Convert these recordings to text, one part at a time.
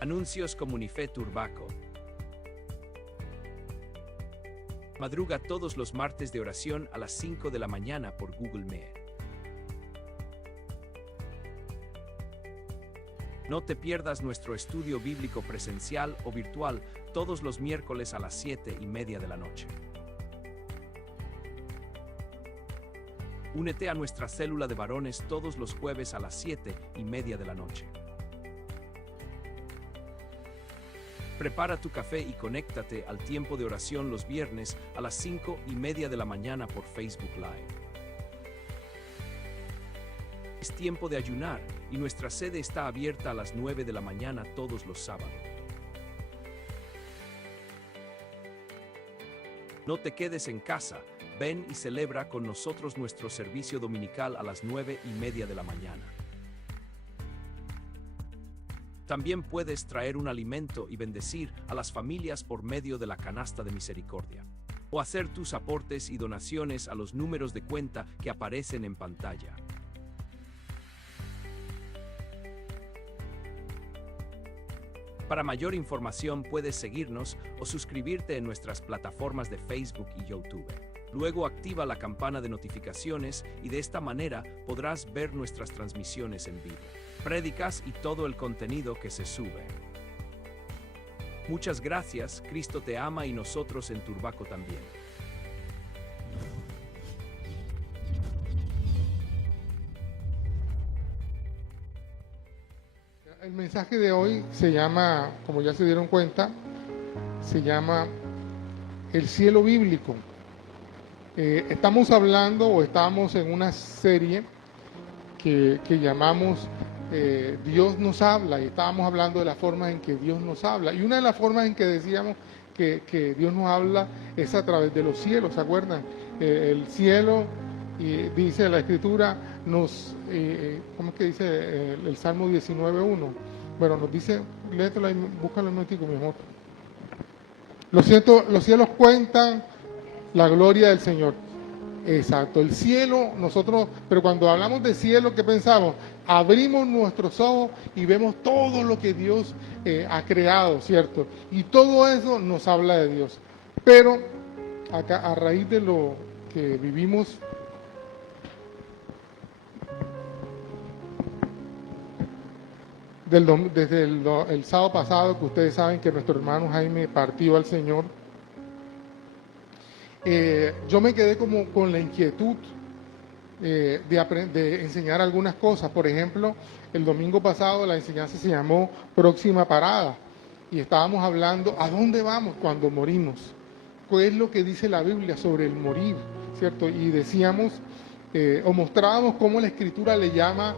Anuncios Comunife Turbaco. Madruga todos los martes de oración a las 5 de la mañana por Google Meet. No te pierdas nuestro estudio bíblico presencial o virtual todos los miércoles a las 7:30 de la noche. Únete a nuestra célula de varones todos los jueves a las 7:30 de la noche. Prepara tu café y conéctate al tiempo de oración los viernes a las 5:30 de la mañana por Facebook Live. Es tiempo de ayunar y nuestra sede está abierta a las 9 de la mañana todos los sábados. No te quedes en casa, ven y celebra con nosotros nuestro servicio dominical a las 9:30 de la mañana. También puedes traer un alimento y bendecir a las familias por medio de la canasta de misericordia, o hacer tus aportes y donaciones a los números de cuenta que aparecen en pantalla. Para mayor información puedes seguirnos o suscribirte en nuestras plataformas de Facebook y YouTube. Luego activa la campana de notificaciones y de esta manera podrás ver nuestras transmisiones en vivo, prédicas y todo el contenido que se sube. Muchas gracias, Cristo te ama y nosotros en Turbaco también. El mensaje de hoy se llama, como ya se dieron cuenta, se llama El cielo bíblico. Estamos hablando o estamos en una serie que llamamos Dios nos habla, y estábamos hablando de las formas en que Dios nos habla. Y una de las formas en que decíamos que Dios nos habla es a través de los cielos, ¿se acuerdan? El cielo, y dice la Escritura, nos, ¿cómo es que dice el Salmo 19:1? Bueno, nos dice, léetelo ahí, búscalo un momentico, mi amor. Los cielos cuentan la gloria del Señor. Exacto, el cielo, nosotros, pero cuando hablamos de cielo, ¿qué pensamos? Abrimos nuestros ojos y vemos todo lo que Dios ha creado, ¿cierto? Y todo eso nos habla de Dios. Pero acá, a raíz de lo que vivimos, desde el sábado pasado, que ustedes saben que nuestro hermano Jaime partió al Señor, yo me quedé como con la inquietud de enseñar algunas cosas. Por ejemplo, el domingo pasado la enseñanza se llamó Próxima Parada y estábamos hablando a dónde vamos cuando morimos, qué es lo que dice la Biblia sobre el morir, ¿cierto? Y decíamos o mostrábamos cómo la Escritura le llama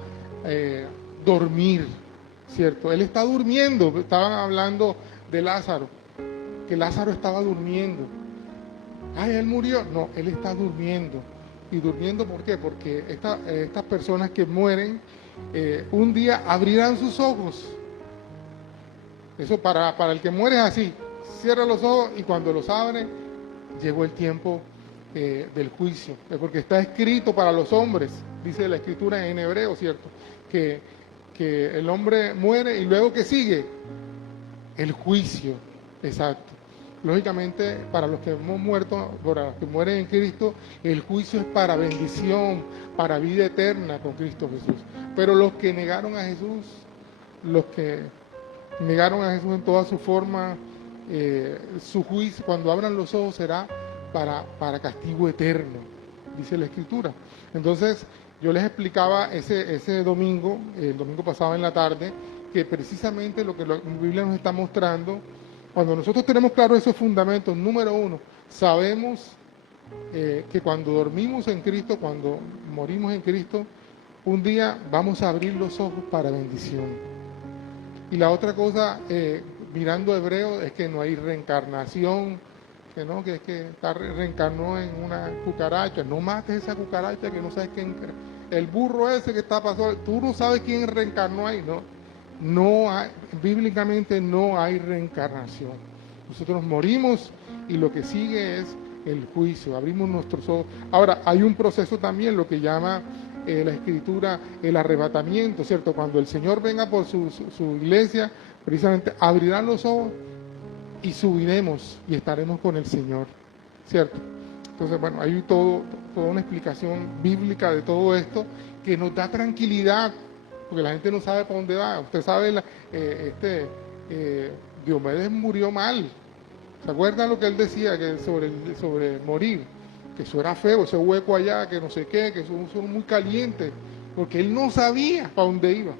dormir, ¿cierto? Él está durmiendo. Estaban hablando de Lázaro, que Lázaro estaba durmiendo. Ay, él murió. No, él está durmiendo. ¿Y durmiendo por qué? Porque estas personas que mueren, un día abrirán sus ojos. Eso para el que muere es así. Cierra los ojos y cuando los abre, llegó el tiempo del juicio. Porque está escrito para los hombres, dice la Escritura en hebreo, ¿cierto? Que el hombre muere y luego ¿qué sigue? El juicio. Exacto. Lógicamente, para los que hemos muerto, para los que mueren en Cristo, el juicio es para bendición, para vida eterna con Cristo Jesús. Pero los que negaron a Jesús, en toda su forma, su juicio, cuando abran los ojos, será para castigo eterno, dice la Escritura. Entonces, yo les explicaba ese domingo, el domingo pasado en la tarde, que precisamente lo que la Biblia nos está mostrando, cuando nosotros tenemos claros esos fundamentos, número uno, sabemos que cuando dormimos en Cristo, cuando morimos en Cristo, un día vamos a abrir los ojos para bendición. Y la otra cosa, mirando hebreo, es que no hay reencarnación, que es que reencarnó en una cucaracha. No mates esa cucaracha que no sabes quién. El burro ese que está pasando, tú no sabes quién reencarnó ahí, ¿no? No hay, bíblicamente no hay reencarnación. Nosotros morimos y lo que sigue es el juicio. Abrimos nuestros ojos. Ahora, hay un proceso también, lo que llama la Escritura el arrebatamiento, ¿cierto? Cuando el Señor venga por su iglesia, precisamente abrirán los ojos y subiremos y estaremos con el Señor, ¿cierto? Entonces, bueno, hay toda una explicación bíblica de todo esto que nos da tranquilidad, porque la gente no sabe para dónde va. Usted sabe, Diomedes murió mal. ¿Se acuerdan lo que él decía que sobre morir? Que eso era feo, ese hueco allá, que no sé qué, que son muy calientes, porque él no sabía para dónde iba.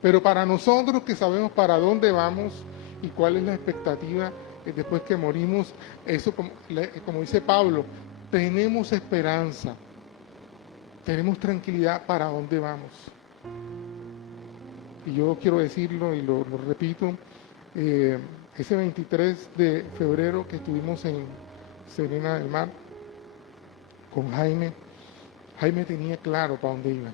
Pero para nosotros que sabemos para dónde vamos y cuál es la expectativa después que morimos, eso como dice Pablo, tenemos esperanza, tenemos tranquilidad para dónde vamos. Y yo quiero decirlo y lo repito, ese 23 de febrero que estuvimos en Serena del Mar con Jaime tenía claro para dónde iba.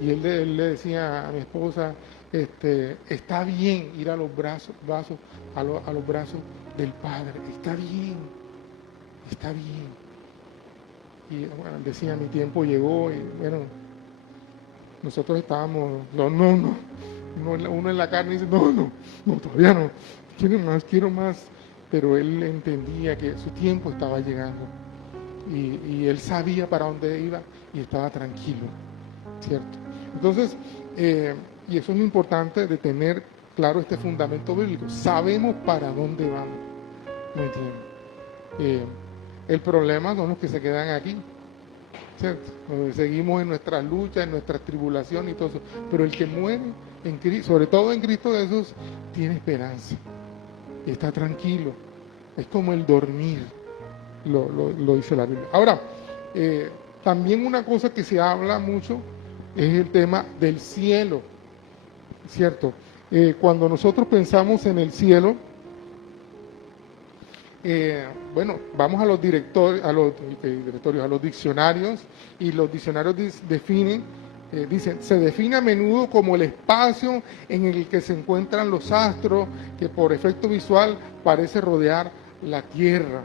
Y él le decía a mi esposa, está bien ir a los brazos del Padre, está bien. Y bueno, decía, mi tiempo llegó y bueno, nosotros estábamos, uno en la carne dice, no, todavía no, quiero más, pero él entendía que su tiempo estaba llegando y él sabía para dónde iba y estaba tranquilo, ¿cierto? Entonces, y eso es lo importante de tener claro este fundamento bíblico, sabemos para dónde vamos, ¿me entienden? El problema son los que se quedan aquí, ¿cierto? Seguimos en nuestras luchas, en nuestras tribulaciones y todo eso. Pero el que muere en Cristo, sobre todo en Cristo Jesús, tiene esperanza. Y está tranquilo. Es como el dormir, lo dice la Biblia. Ahora, también una cosa que se habla mucho es el tema del cielo, ¿cierto? Cuando nosotros pensamos en el cielo, bueno, vamos a los diccionarios, y los diccionarios dicen, se define a menudo como el espacio en el que se encuentran los astros, que por efecto visual parece rodear la Tierra.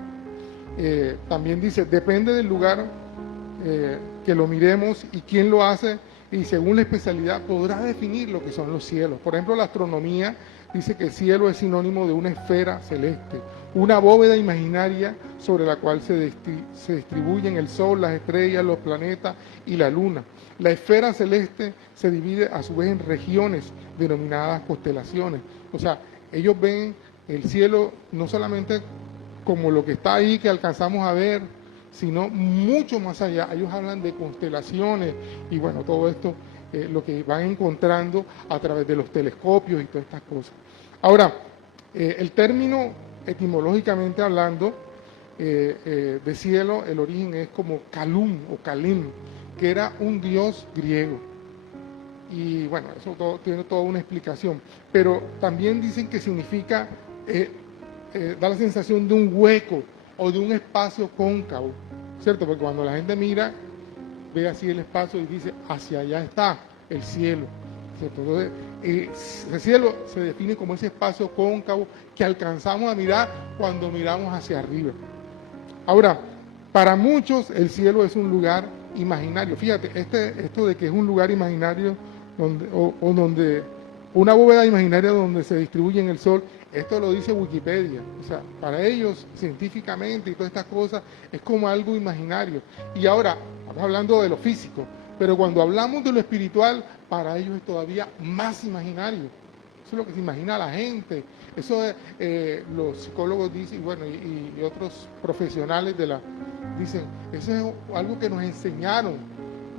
También dice, depende del lugar que lo miremos y quién lo hace, y según la especialidad podrá definir lo que son los cielos. Por ejemplo, la astronomía dice que el cielo es sinónimo de una esfera celeste, una bóveda imaginaria sobre la cual se distribuyen el sol, las estrellas, los planetas y la luna. La esfera celeste se divide a su vez en regiones denominadas constelaciones. O sea, ellos ven el cielo no solamente como lo que está ahí que alcanzamos a ver, sino mucho más allá. Ellos hablan de constelaciones y bueno, todo esto lo que van encontrando a través de los telescopios y todas estas cosas. Ahora, el término etimológicamente hablando de cielo, el origen es como Kalum o Kalim, que era un dios griego. Y bueno, eso tiene toda una explicación. Pero también dicen que significa, da la sensación de un hueco o de un espacio cóncavo, ¿cierto? Porque cuando la gente mira, ve así el espacio y dice, hacia allá está el cielo, ¿cierto? Entonces, el cielo se define como ese espacio cóncavo que alcanzamos a mirar cuando miramos hacia arriba. Ahora, para muchos el cielo es un lugar imaginario. Fíjate, esto de que es un lugar imaginario donde una bóveda imaginaria donde se distribuye en el sol, esto lo dice Wikipedia. O sea, para ellos, científicamente y todas estas cosas, es como algo imaginario. Y ahora, estamos hablando de lo físico, pero cuando hablamos de lo espiritual, para ellos es todavía más imaginario. Eso es lo que se imagina la gente. Eso los psicólogos dicen, bueno, y otros profesionales dicen, eso es algo que nos enseñaron,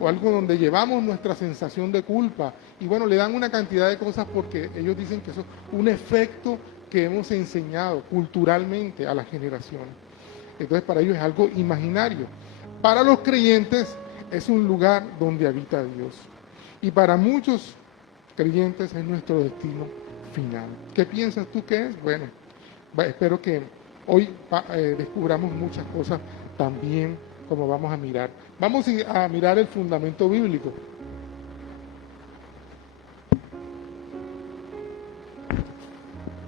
o algo donde llevamos nuestra sensación de culpa. Y bueno, le dan una cantidad de cosas porque ellos dicen que eso es un efecto que hemos enseñado culturalmente a las generaciones. Entonces para ellos es algo imaginario. Para los creyentes es un lugar donde habita Dios. Y para muchos creyentes es nuestro destino final. ¿Qué piensas tú que es? Bueno, espero que hoy descubramos muchas cosas también como vamos a mirar. Vamos a mirar el fundamento bíblico.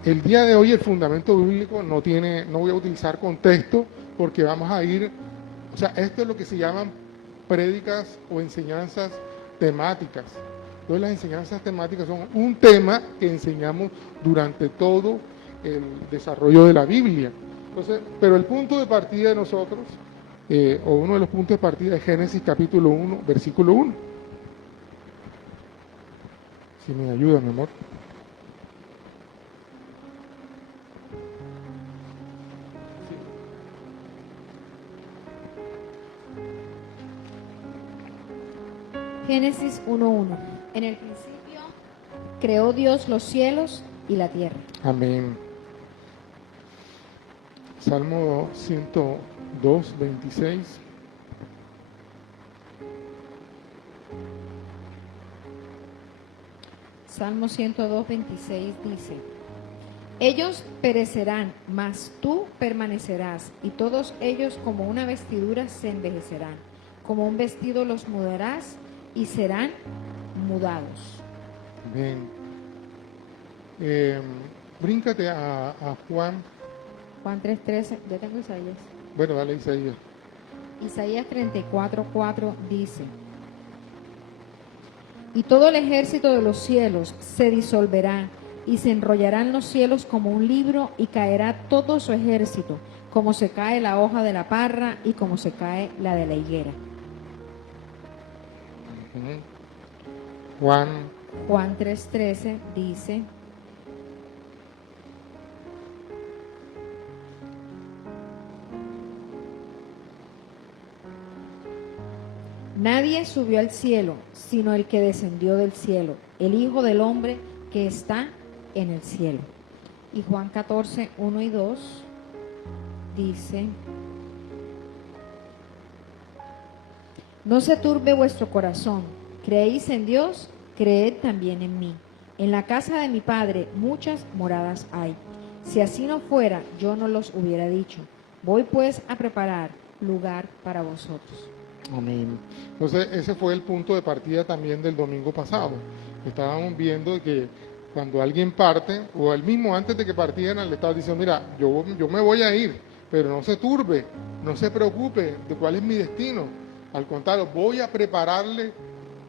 El día de hoy el fundamento bíblico no voy a utilizar contexto porque vamos a ir, o sea, esto es lo que se llaman prédicas o enseñanzas temáticas. Entonces las enseñanzas temáticas son un tema que enseñamos durante todo el desarrollo de la Biblia. Entonces, pero el punto de partida de nosotros, o uno de los puntos de partida es Génesis capítulo 1, versículo 1. Si me ayuda, mi amor. Génesis 1:1. En el principio creó Dios los cielos y la tierra. Amén. Salmo 102, 26. Salmo 102:26 dice: ellos perecerán, mas tú permanecerás, y todos ellos como una vestidura se envejecerán, como un vestido los mudarás y serán mudados. Amén. Bríncate a Juan. Juan 3:13, ya tengo Isaías. Bueno, dale Isaías. Isaías 34:4 dice: y todo el ejército de los cielos se disolverá, y se enrollarán los cielos como un libro, y caerá todo su ejército, como se cae la hoja de la parra y como se cae la de la higuera. Juan 3:13 dice: nadie subió al cielo, sino el que descendió del cielo, el Hijo del Hombre que está en el cielo. Y Juan 14:1 y 2 dice: no se turbe vuestro corazón, creéis en Dios, creed también en mí. En la casa de mi Padre muchas moradas hay. Si así no fuera, yo no los hubiera dicho. Voy pues a preparar lugar para vosotros. Amén. Entonces, ese fue el punto de partida también del domingo pasado. Estábamos viendo que cuando alguien parte, o él mismo antes de que partieran, le estaba diciendo: mira, yo me voy a ir, pero no se turbe, no se preocupe de cuál es mi destino. Al contrario, voy a prepararle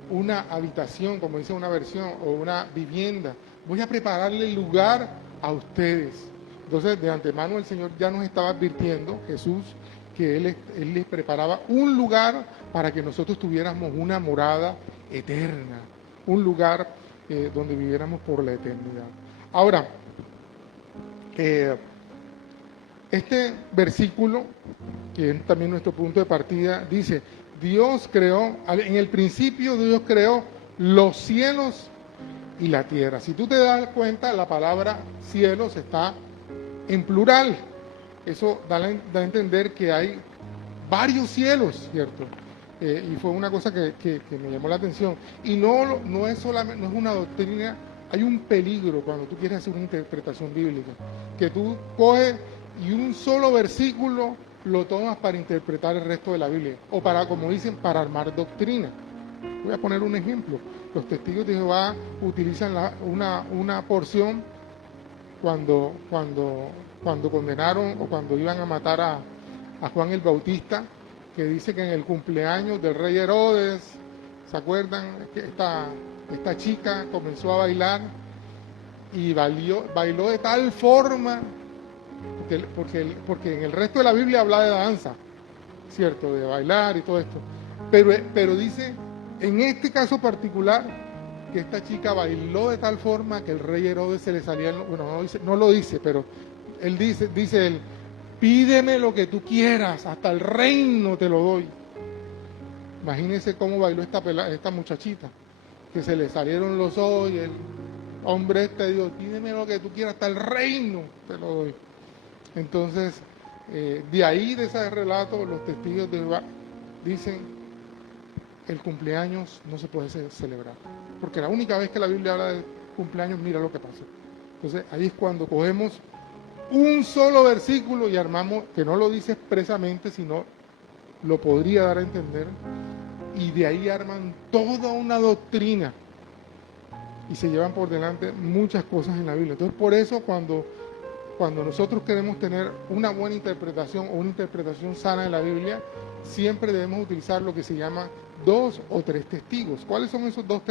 una habitación, como dice una versión, o una vivienda. Voy a prepararle lugar a ustedes. Entonces, de antemano el Señor ya nos estaba advirtiendo, Jesús, que Él les preparaba un lugar para que nosotros tuviéramos una morada eterna, un lugar donde viviéramos por la eternidad. Ahora, este versículo, que es también nuestro punto de partida, dice: Dios creó, en el principio Dios creó los cielos y la tierra. Si tú te das cuenta, la palabra cielos está en plural. Eso da a entender que hay varios cielos, ¿cierto? Y fue una cosa que me llamó la atención. Y no es solamente, no es una doctrina, hay un peligro cuando tú quieres hacer una interpretación bíblica, que tú coges y un solo versículo lo tomas para interpretar el resto de la Biblia, o para, como dicen, para armar doctrina. Voy a poner un ejemplo. Los testigos de Jehová utilizan una porción cuando condenaron o cuando iban a matar a Juan el Bautista, que dice que en el cumpleaños del rey Herodes, ¿se acuerdan? Que esta chica comenzó a bailar y bailó de tal forma, porque en el resto de la Biblia habla de danza, ¿cierto? De bailar y todo esto. Pero dice, en este caso particular, que esta chica bailó de tal forma que el rey Herodes se le salía, bueno, no lo dice, pero él dice él: pídeme lo que tú quieras, hasta el reino te lo doy. Imagínense cómo bailó esta muchachita, que se le salieron los ojos y el hombre dijo: pídeme lo que tú quieras, hasta el reino te lo doy. Entonces, de ahí, de ese relato, los testigos de Jehová dicen: el cumpleaños no se puede celebrar, porque la única vez que la Biblia habla de cumpleaños, mira lo que pasa. Entonces, ahí es cuando cogemos un solo versículo y armamos, que no lo dice expresamente, sino lo podría dar a entender, y de ahí arman toda una doctrina y se llevan por delante muchas cosas en la Biblia. Entonces, por eso cuando cuando nosotros queremos tener una buena interpretación o una interpretación sana de la Biblia, siempre debemos utilizar lo que se llama 2 o 3 testigos. ¿Cuáles son esos 2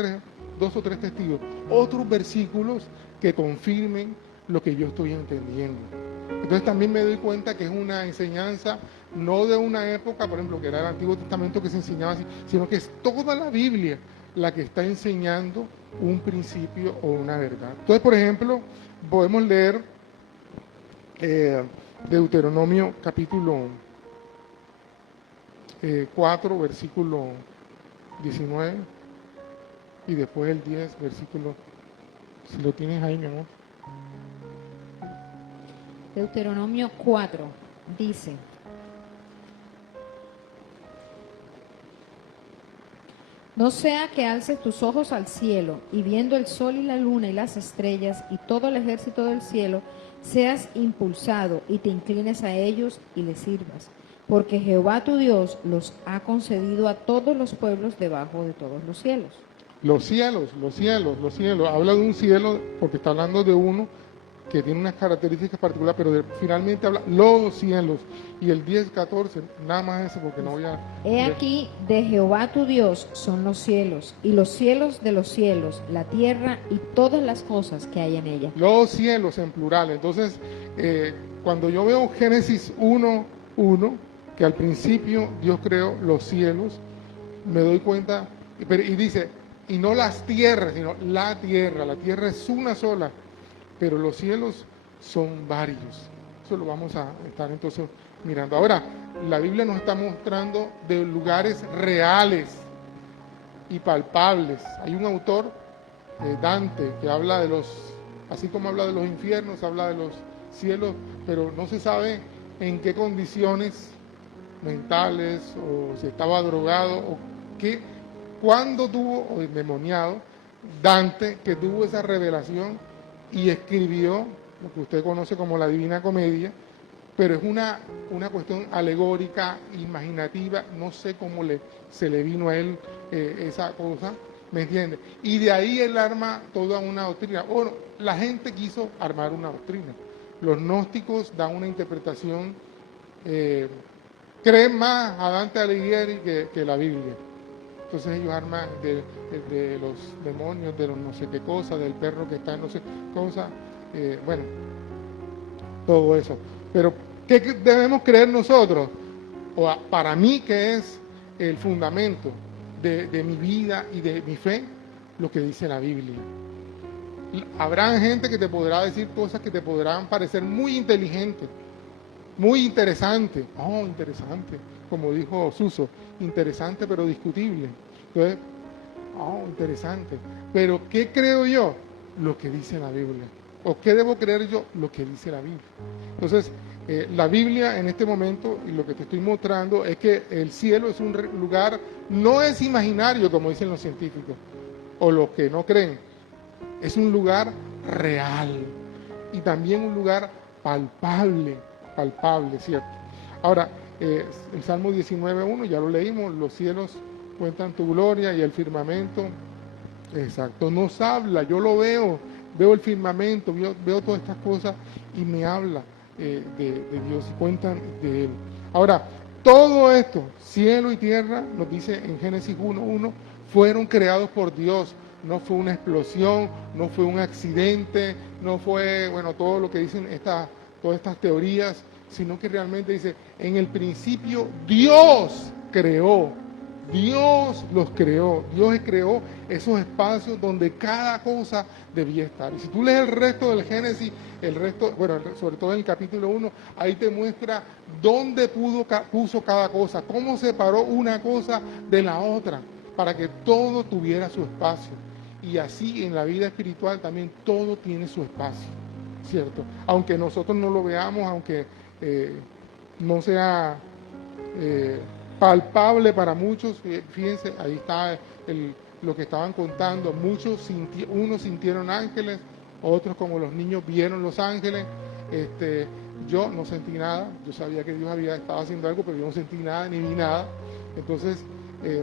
o 3 testigos? Otros versículos que confirmen lo que yo estoy entendiendo. Entonces también me doy cuenta que es una enseñanza no de una época, por ejemplo, que era el Antiguo Testamento que se enseñaba así, sino que es toda la Biblia la que está enseñando un principio o una verdad. Entonces, por ejemplo, podemos leer Deuteronomio capítulo 4, versículo 19, y después el 10, versículo, si lo tienes ahí, mi amor. Deuteronomio 4 dice: no sea que alces tus ojos al cielo, y viendo el sol y la luna y las estrellas y todo el ejército del cielo, seas impulsado y te inclines a ellos y les sirvas. Porque Jehová tu Dios los ha concedido a todos los pueblos debajo de todos los cielos. Los cielos. Habla de un cielo porque está hablando de uno que tiene unas características particulares, pero finalmente habla los cielos. Y el 10, 14, nada más eso porque no voy a... He aquí, de Jehová tu Dios son los cielos, y los cielos de los cielos, la tierra y todas las cosas que hay en ella. Los cielos en plural. Entonces, cuando yo veo Génesis 1:1, que al principio Dios creó los cielos, me doy cuenta, y dice, y no las tierras, sino la tierra es una sola, pero los cielos son varios. Eso lo vamos a estar entonces mirando. Ahora, la Biblia nos está mostrando de lugares reales y palpables. Hay un autor, Dante, que habla de los, así como habla de los infiernos, habla de los cielos, pero no se sabe en qué condiciones mentales, o si estaba drogado, o qué, cuándo tuvo, o endemoniado, Dante, que tuvo esa revelación y escribió lo que usted conoce como la Divina Comedia, pero es una cuestión alegórica, imaginativa, no sé cómo se le vino a él esa cosa, ¿me entiende? Y de ahí él arma toda una doctrina. Bueno, la gente quiso armar una doctrina. Los gnósticos dan una interpretación, creen más a Dante Alighieri que la Biblia. Entonces ellos arman de los demonios, de los no sé qué cosa, del perro que está en no sé qué cosa, bueno, todo eso. Pero, ¿qué debemos creer nosotros? Para mí, que es el fundamento de mi vida y de mi fe, lo que dice la Biblia. Habrá gente que te podrá decir cosas que te podrán parecer muy inteligentes, muy interesante. Oh, interesante, como dijo Suso, interesante pero discutible. Entonces, oh, interesante. Pero ¿qué creo yo? Lo que dice la Biblia. ¿O qué debo creer yo? Lo que dice la Biblia. Entonces, la Biblia en este momento, y lo que te estoy mostrando, es que el cielo es un lugar, no es imaginario como dicen los científicos, o los que no creen. Es un lugar real. Y también un lugar palpable, ¿cierto? Ahora, el Salmo 19:1, ya lo leímos, los cielos cuentan tu gloria y el firmamento, exacto, nos habla, yo lo veo el firmamento, veo todas estas cosas y me habla de Dios y cuentan de Él. Ahora, todo esto, cielo y tierra, nos dice en Génesis 1:1, fueron creados por Dios. No fue una explosión, no fue un accidente, no fue, bueno, todo lo que dicen todas estas teorías, sino que realmente dice, en el principio Dios creó, Dios los creó, Dios creó esos espacios donde cada cosa debía estar. Y si tú lees el resto del Génesis, sobre todo en el capítulo 1, ahí te muestra dónde puso cada cosa, cómo separó una cosa de la otra, para que todo tuviera su espacio. Y así en la vida espiritual también todo tiene su espacio, ¿cierto? Aunque nosotros no lo veamos, aunque no sea palpable para muchos, fíjense, ahí está lo que estaban contando, unos sintieron ángeles, otros como los niños vieron los ángeles, yo no sentí nada, yo sabía que Dios estaba haciendo algo, pero yo no sentí nada, ni vi nada, entonces,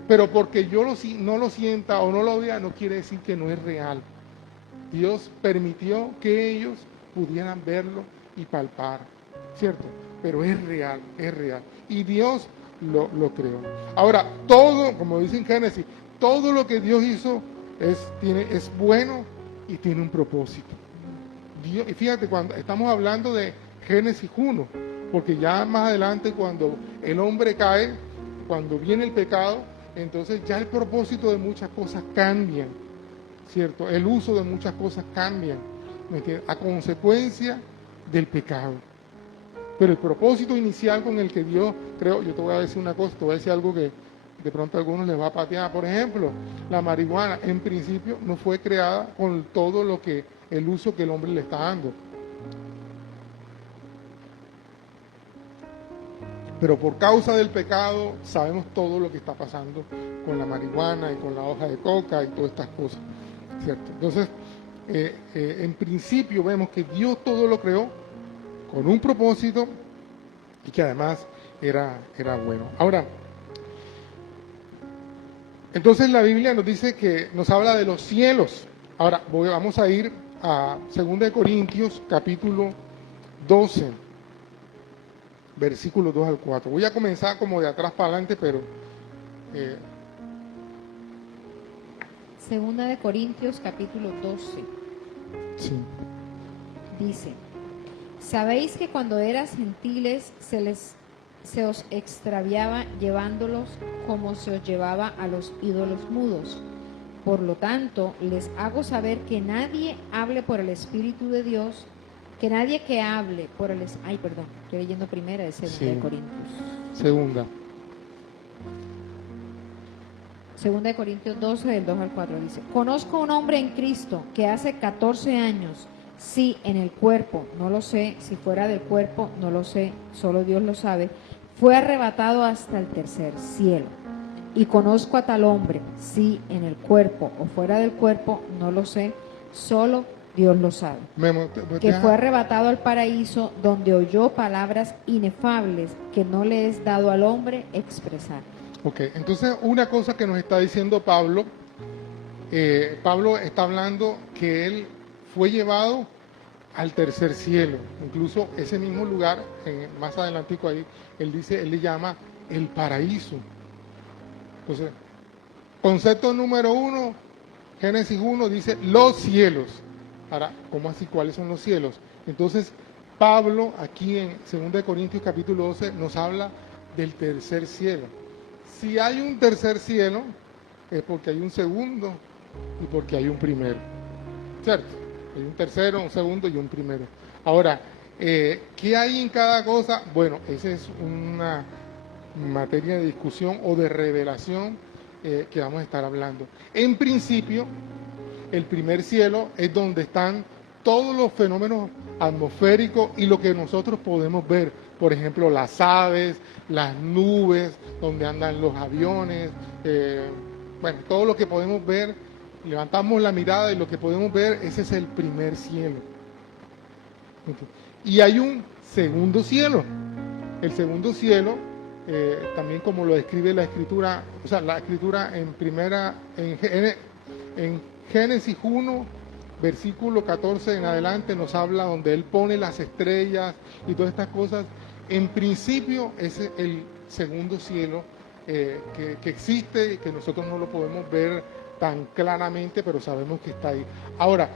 pero porque yo no lo sienta o no lo vea, no quiere decir que no es real. Dios permitió que ellos pudieran verlo y palpar, ¿cierto? Pero es real, es real. Y Dios lo creó. Ahora, todo, como dice en Génesis, todo lo que Dios hizo es bueno y tiene un propósito. Dios, y fíjate, cuando estamos hablando de Génesis 1, porque ya más adelante cuando el hombre cae, cuando viene el pecado, entonces ya el propósito de muchas cosas cambian, ¿cierto? El uso de muchas cosas cambian, ¿me entiendes? A consecuencia del pecado. Pero el propósito inicial con el que Dios creó, yo te voy a decir una cosa, te voy a decir algo que de pronto a algunos les va a patear. Por ejemplo, la marihuana en principio no fue creada con todo lo que el uso que el hombre le está dando. Pero por causa del pecado sabemos todo lo que está pasando con la marihuana y con la hoja de coca y todas estas cosas, ¿cierto? Entonces, en principio vemos que Dios todo lo creó con un propósito y que además era bueno. Ahora, entonces la Biblia nos dice que nos habla de los cielos. Ahora, vamos a ir a 2 Corintios capítulo 12, versículos 2 al 4. Voy a comenzar como de atrás para adelante, pero... Segunda de Corintios capítulo 12 sí. dice: Sabéis que cuando eras gentiles se os extraviaba llevándolos como se os llevaba a los ídolos mudos. Por lo tanto, les hago saber que nadie hable por el Espíritu de Dios, que nadie que hable por el... Ay, perdón, estoy leyendo primera de Segunda de Corintios. Segunda de Corintios 12, del 2 al 4, dice: Conozco a un hombre en Cristo que hace 14 años, si en el cuerpo, no lo sé, si fuera del cuerpo, no lo sé, solo Dios lo sabe, fue arrebatado hasta el tercer cielo. Y conozco a tal hombre, si en el cuerpo o fuera del cuerpo, no lo sé, solo Dios lo sabe, que fue arrebatado al paraíso, donde oyó palabras inefables que no le es dado al hombre expresar. Ok, entonces una cosa que nos está diciendo Pablo, Pablo está hablando que él fue llevado al tercer cielo, incluso ese mismo lugar, más adelantico ahí, él le llama el paraíso. Entonces, concepto número 1, Génesis 1 dice los cielos. Ahora, ¿cómo así? ¿Cuáles son los cielos? Entonces, Pablo aquí en 2 Corintios capítulo 12 nos habla del tercer cielo. Si hay un tercer cielo, es porque hay un segundo y porque hay un primero, ¿cierto? Hay un tercero, un segundo y un primero. Ahora, ¿qué hay en cada cosa? Bueno, esa es una materia de discusión o de revelación que vamos a estar hablando. En principio, el primer cielo es donde están todos los fenómenos atmosféricos y lo que nosotros podemos ver. Por ejemplo, las aves, las nubes, donde andan los aviones, bueno, todo lo que podemos ver, levantamos la mirada y lo que podemos ver, ese es el primer cielo. Y hay un segundo cielo. El segundo cielo, también como lo describe la escritura, o sea, la escritura en Génesis 1, versículo 14 en adelante nos habla donde él pone las estrellas y todas estas cosas. En principio es el segundo cielo que existe y que nosotros no lo podemos ver tan claramente, pero sabemos que está ahí. Ahora,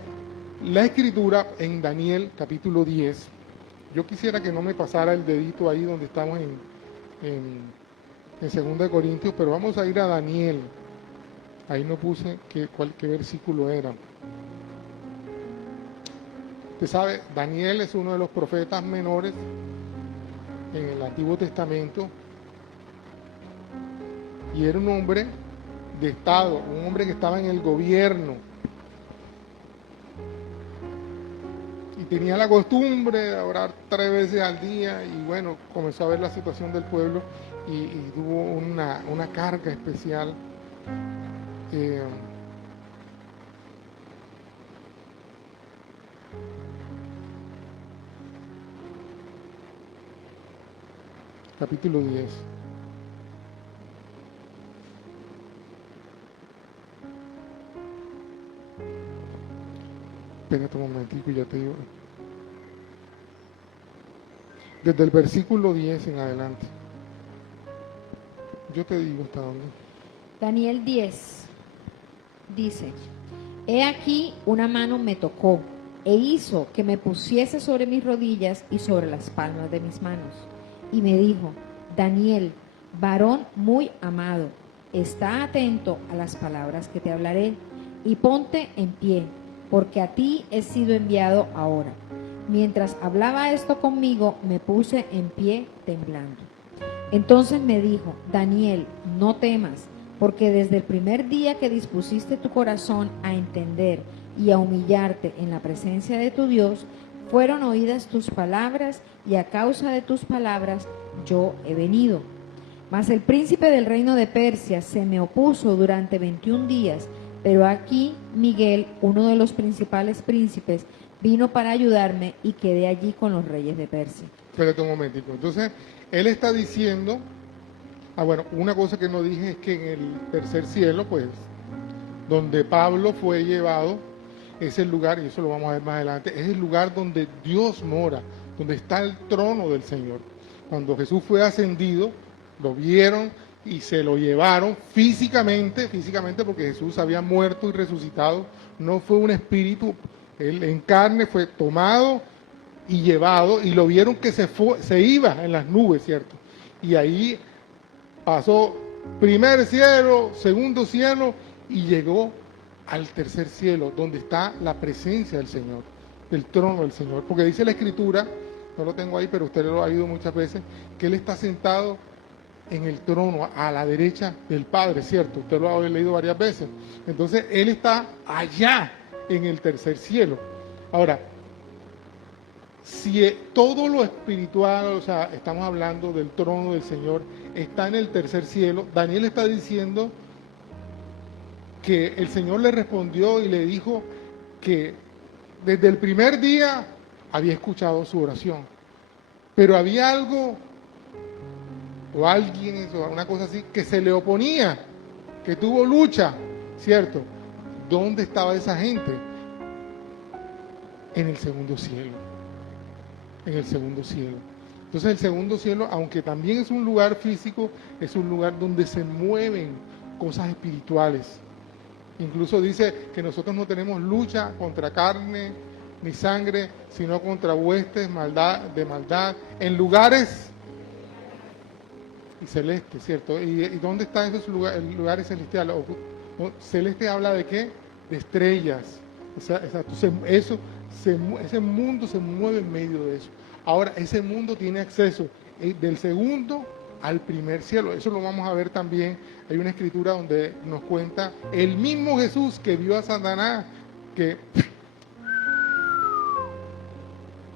la escritura en Daniel capítulo 10, yo quisiera que no me pasara el dedito ahí donde estamos en 2 Corintios, pero vamos a ir a Daniel. Ahí no puse qué versículo era. Usted sabe, Daniel es uno de los profetas menores en el Antiguo Testamento y era un hombre de Estado, un hombre que estaba en el gobierno y tenía la costumbre de orar 3 veces al día y bueno, comenzó a ver la situación del pueblo y tuvo una carga especial. Capítulo 10. Espérate un momentico, ya te digo. desde el versículo 10 en adelante. Yo te digo hasta dónde. Daniel 10 dice: He aquí una mano me tocó e hizo que me pusiese sobre mis rodillas y sobre las palmas de mis manos. Y me dijo: Daniel, varón muy amado, está atento a las palabras que te hablaré y ponte en pie, porque a ti he sido enviado ahora. Mientras hablaba esto conmigo, me puse en pie temblando. Entonces me dijo: Daniel, no temas, porque desde el primer día que dispusiste tu corazón a entender y a humillarte en la presencia de tu Dios, fueron oídas tus palabras, y a causa de tus palabras yo he venido. Mas el príncipe del reino de Persia se me opuso durante 21 días, pero aquí Miguel, uno de los principales príncipes, vino para ayudarme y quedé allí con los reyes de Persia. Espérate un momentico. Entonces, él está diciendo, bueno, una cosa que no dije es que en el tercer cielo, pues, donde Pablo fue llevado, es el lugar, y eso lo vamos a ver más adelante, es el lugar donde Dios mora, donde está el trono del Señor. Cuando Jesús fue ascendido, lo vieron y se lo llevaron físicamente porque Jesús había muerto y resucitado, no fue un espíritu, él en carne fue tomado y llevado, y lo vieron que se iba en las nubes, ¿cierto? Y ahí pasó primer cielo, segundo cielo, y llegó al tercer cielo, donde está la presencia del Señor, del trono del Señor. Porque dice la Escritura, no lo tengo ahí, pero usted lo ha oído muchas veces, que Él está sentado en el trono a la derecha del Padre, ¿cierto? Usted lo ha leído varias veces. Entonces, Él está allá en el tercer cielo. Ahora, si todo lo espiritual, o sea, estamos hablando del trono del Señor, está en el tercer cielo, Daniel está diciendo que el Señor le respondió y le dijo que desde el primer día había escuchado su oración, pero había algo o alguien, o una cosa así, que se le oponía, que tuvo lucha, ¿cierto? ¿Dónde estaba esa gente? En el segundo cielo. En el segundo cielo. Entonces el segundo cielo, aunque también es un lugar físico, es un lugar donde se mueven cosas espirituales. Incluso dice que nosotros no tenemos lucha contra carne ni sangre, sino contra huestes de maldad, en lugares y celestes, ¿cierto? ¿Y dónde están esos lugares celestiales? Celeste habla de ¿qué? De estrellas. Ese mundo se mueve en medio de eso. Ahora, ese mundo tiene acceso del segundo al primer cielo. Eso lo vamos a ver también. Hay una escritura donde nos cuenta el mismo Jesús que vio a Satanás, que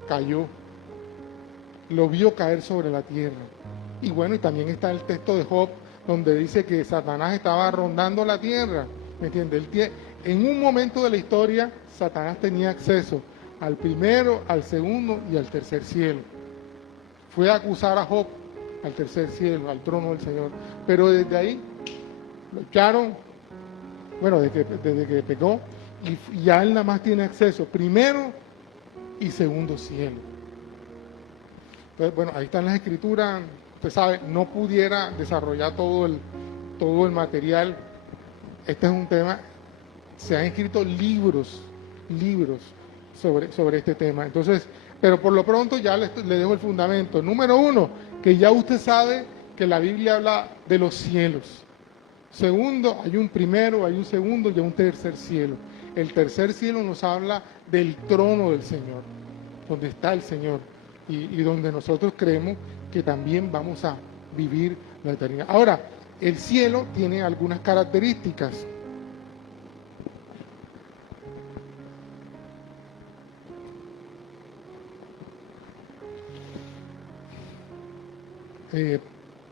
cayó, lo vio caer sobre la tierra. Y bueno, y también está el texto de Job, donde dice que Satanás estaba rondando la tierra, ¿me entiendes? En un momento de la historia, Satanás tenía acceso al primero, al segundo y al tercer cielo. Fue a acusar a Job al tercer cielo, al trono del Señor. Pero desde ahí lo echaron, bueno, desde que pecó, y ya él nada más tiene acceso primero y segundo cielo. Entonces, bueno, ahí están las escrituras. Usted sabe, no pudiera desarrollar todo el material. Este es un tema, se han escrito libros sobre este tema. Entonces, pero por lo pronto ya le dejo el fundamento. Número 1, que ya usted sabe que la Biblia habla de los cielos. Segundo, hay un primero, hay un segundo y un tercer cielo. El tercer cielo nos habla del trono del Señor, donde está el Señor y donde nosotros creemos que también vamos a vivir la eternidad. Ahora, el cielo tiene algunas características.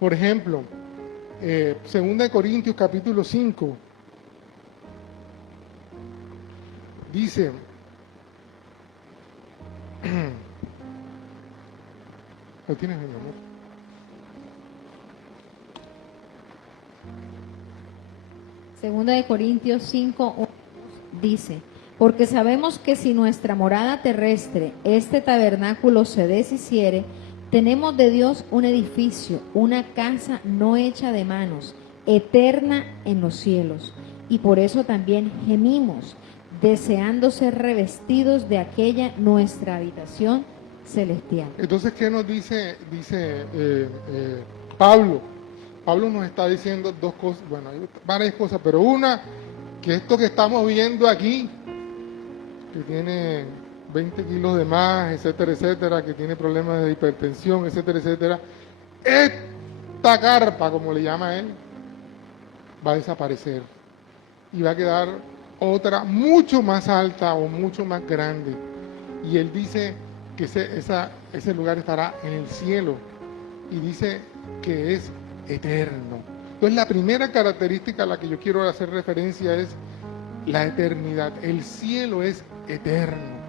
Por ejemplo, 2 Corintios capítulo 5 dice, ¿lo tienes, mi amor? Segunda de Corintios 5 dice: porque sabemos que si nuestra morada terrestre, este tabernáculo, se deshiciere, Tenemos de Dios un edificio, una casa no hecha de manos, eterna en los cielos. Y por eso también gemimos, deseando ser revestidos de aquella nuestra habitación celestial. Entonces, ¿qué nos dice Pablo? Pablo nos está diciendo dos cosas, bueno, hay varias cosas, pero una, que esto que estamos viendo aquí, que tiene 20 kilos de más, etcétera, etcétera, que tiene problemas de hipertensión, etcétera, etcétera, esta carpa, como le llama él, va a desaparecer y va a quedar otra mucho más alta o mucho más grande. Y él dice que ese lugar estará en el cielo y dice que es eterno. Entonces la primera característica a la que yo quiero hacer referencia es la eternidad. El cielo es eterno.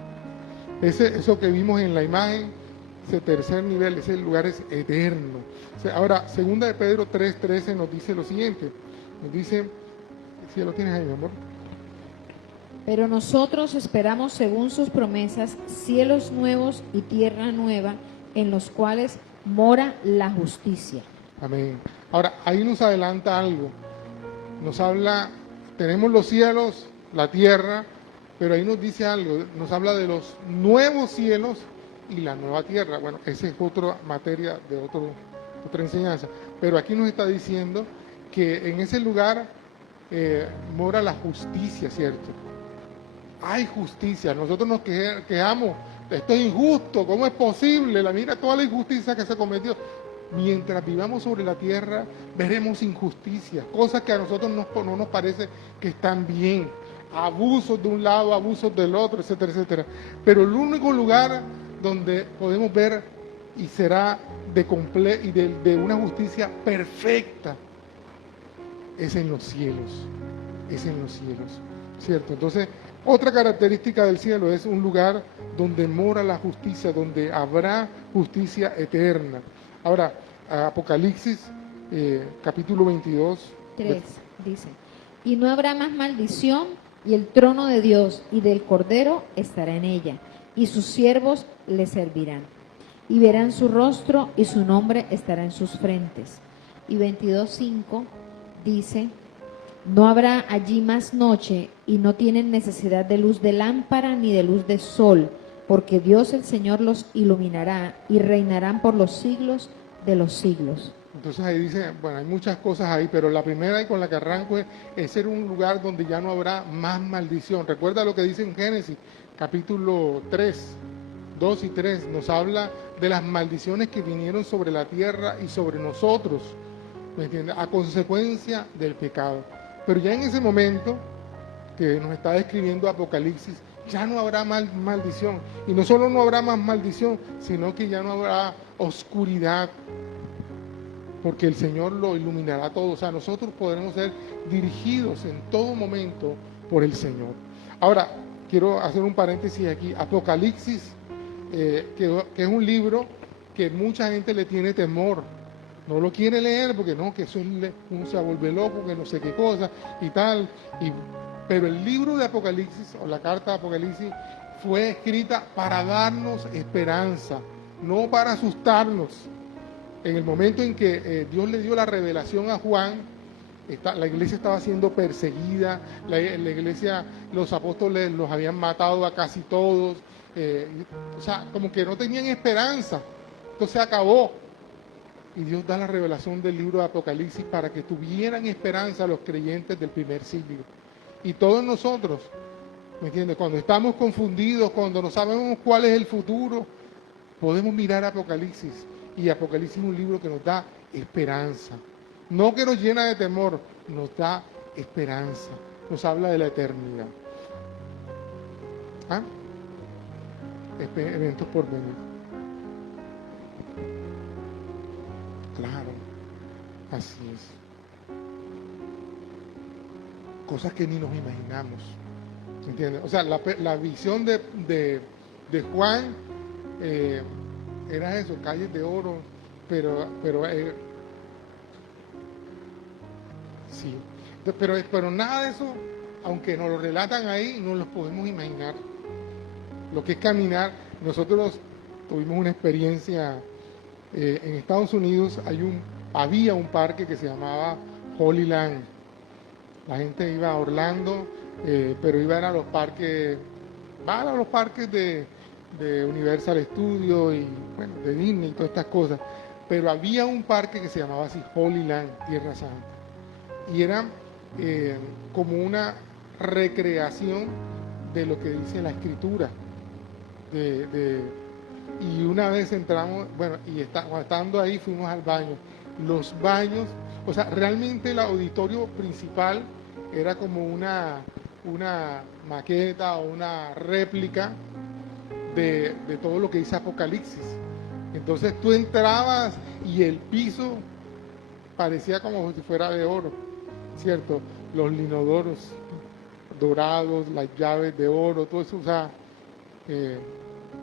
Eso que vimos en la imagen, ese tercer nivel, ese lugar es eterno. Ahora, segunda de Pedro 3:13 nos dice lo siguiente. Nos dice, si ya lo tienes ahí, mi amor. Pero nosotros esperamos, según sus promesas, cielos nuevos y tierra nueva, en los cuales mora la justicia. Amén. Ahora, ahí nos adelanta algo. Nos habla, tenemos los cielos, la tierra, pero ahí nos dice algo. Nos habla de los nuevos cielos y la nueva tierra. Bueno, esa es otra materia de otra enseñanza. Pero aquí nos está diciendo que en ese lugar mora la justicia, ¿cierto? Hay justicia. Nosotros nos quejamos, esto es injusto, ¿cómo es posible? Mira toda la injusticia que se cometió. Mientras vivamos sobre la tierra, veremos injusticias, cosas que a nosotros no nos parece que están bien, abusos de un lado, abusos del otro, etcétera, etcétera. Pero el único lugar donde podemos ver y será de una justicia perfecta es en los cielos, ¿cierto? Entonces, otra característica del cielo es un lugar donde mora la justicia, donde habrá justicia eterna. Ahora, Apocalipsis, capítulo 22. 3, dice, y no habrá más maldición, y el trono de Dios y del Cordero estará en ella, y sus siervos le servirán, y verán su rostro, y su nombre estará en sus frentes. Y 22:5 dice, no habrá allí más noche, y no tienen necesidad de luz de lámpara ni de luz de sol, porque Dios el Señor los iluminará, y reinarán por los siglos de los siglos. Entonces ahí dice, bueno, hay muchas cosas ahí, pero la primera y con la que arranco es ser un lugar donde ya no habrá más maldición. Recuerda lo que dice en Génesis, capítulo 3, 2 y 3, nos habla de las maldiciones que vinieron sobre la tierra y sobre nosotros, ¿me entiendes? A consecuencia del pecado. Pero ya en ese momento que nos está describiendo Apocalipsis, ya no habrá más maldición. Y no solo no habrá más maldición, sino que ya no habrá oscuridad, porque el Señor lo iluminará todo. O sea, nosotros podremos ser dirigidos en todo momento por el Señor. Ahora, quiero hacer un paréntesis aquí. Apocalipsis, que es un libro que mucha gente le tiene temor. No lo quiere leer porque no, que eso uno se vuelve loco, que no sé qué cosa y tal. Pero el libro de Apocalipsis, o la carta de Apocalipsis, fue escrita para darnos esperanza, no para asustarnos. En el momento en que Dios le dio la revelación a Juan, la iglesia estaba siendo perseguida, la iglesia, los apóstoles los habían matado a casi todos, o sea, como que no tenían esperanza. Entonces acabó. Y Dios da la revelación del libro de Apocalipsis para que tuvieran esperanza los creyentes del primer siglo. Y todos nosotros, ¿me entiendes? Cuando estamos confundidos, cuando no sabemos cuál es el futuro, podemos mirar Apocalipsis. Y Apocalipsis es un libro que nos da esperanza. No que nos llena de temor, nos da esperanza. Nos habla de la eternidad. ¿Ah? Eventos por venir. Claro, así es. Cosas que ni nos imaginamos. ¿Entiendes? O sea, la visión de Juan era eso, calles de oro, pero sí. Pero nada de eso, aunque nos lo relatan ahí, no lo podemos imaginar. Lo que es caminar, nosotros tuvimos una experiencia en Estados Unidos había un parque que se llamaba Holy Land. La gente iba a Orlando, pero iban a los parques, van a los parques de Universal Studios y bueno, de Disney y todas estas cosas. Pero había un parque que se llamaba así Holy Land, Tierra Santa. Y era como una recreación de lo que dice la Escritura. Y una vez entramos, bueno, y estando ahí fuimos al baño. Los baños, o sea, realmente el auditorio principal era como una maqueta o una réplica de todo lo que dice Apocalipsis. Entonces tú entrabas y el piso parecía como si fuera de oro, ¿cierto? Los linodoros dorados, las llaves de oro, todo eso, o sea,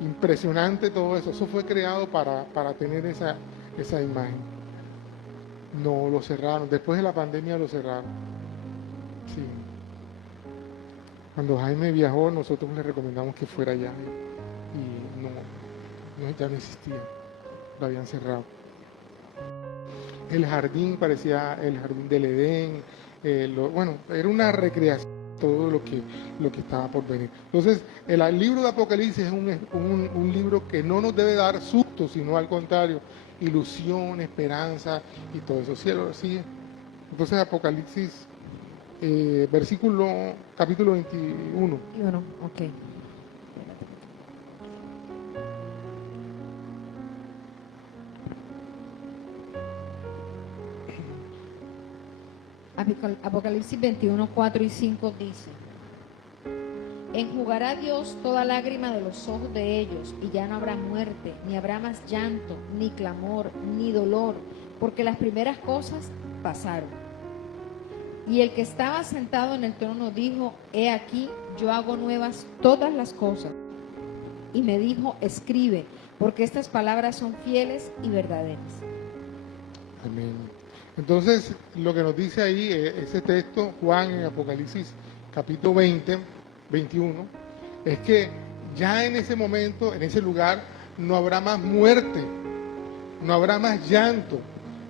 impresionante todo eso. Eso fue creado para tener esa imagen. No, lo cerraron. Después de la pandemia lo cerraron. Sí. Cuando Jaime viajó, nosotros le recomendamos que fuera allá. Y ya no existía. Lo habían cerrado. El jardín parecía el jardín del Edén. Bueno, era una recreación de todo lo que estaba por venir. Entonces, el libro de Apocalipsis es un libro que no nos debe dar susto, sino al contrario, ilusión, esperanza y todo eso. Cielo, sigue. Entonces, Apocalipsis, capítulo 21. Ok. Apocalipsis 21, 4 y 5 dice: enjugará Dios toda lágrima de los ojos de ellos, y ya no habrá muerte, ni habrá más llanto, ni clamor, ni dolor, porque las primeras cosas pasaron. Y el que estaba sentado en el trono dijo: he aquí, yo hago nuevas todas las cosas. Y me dijo: escribe, porque estas palabras son fieles y verdaderas. Amén. Entonces, lo que nos dice ahí, ese texto, Juan en Apocalipsis capítulo 20, 21, es que ya en ese momento, en ese lugar, no habrá más muerte, no habrá más llanto.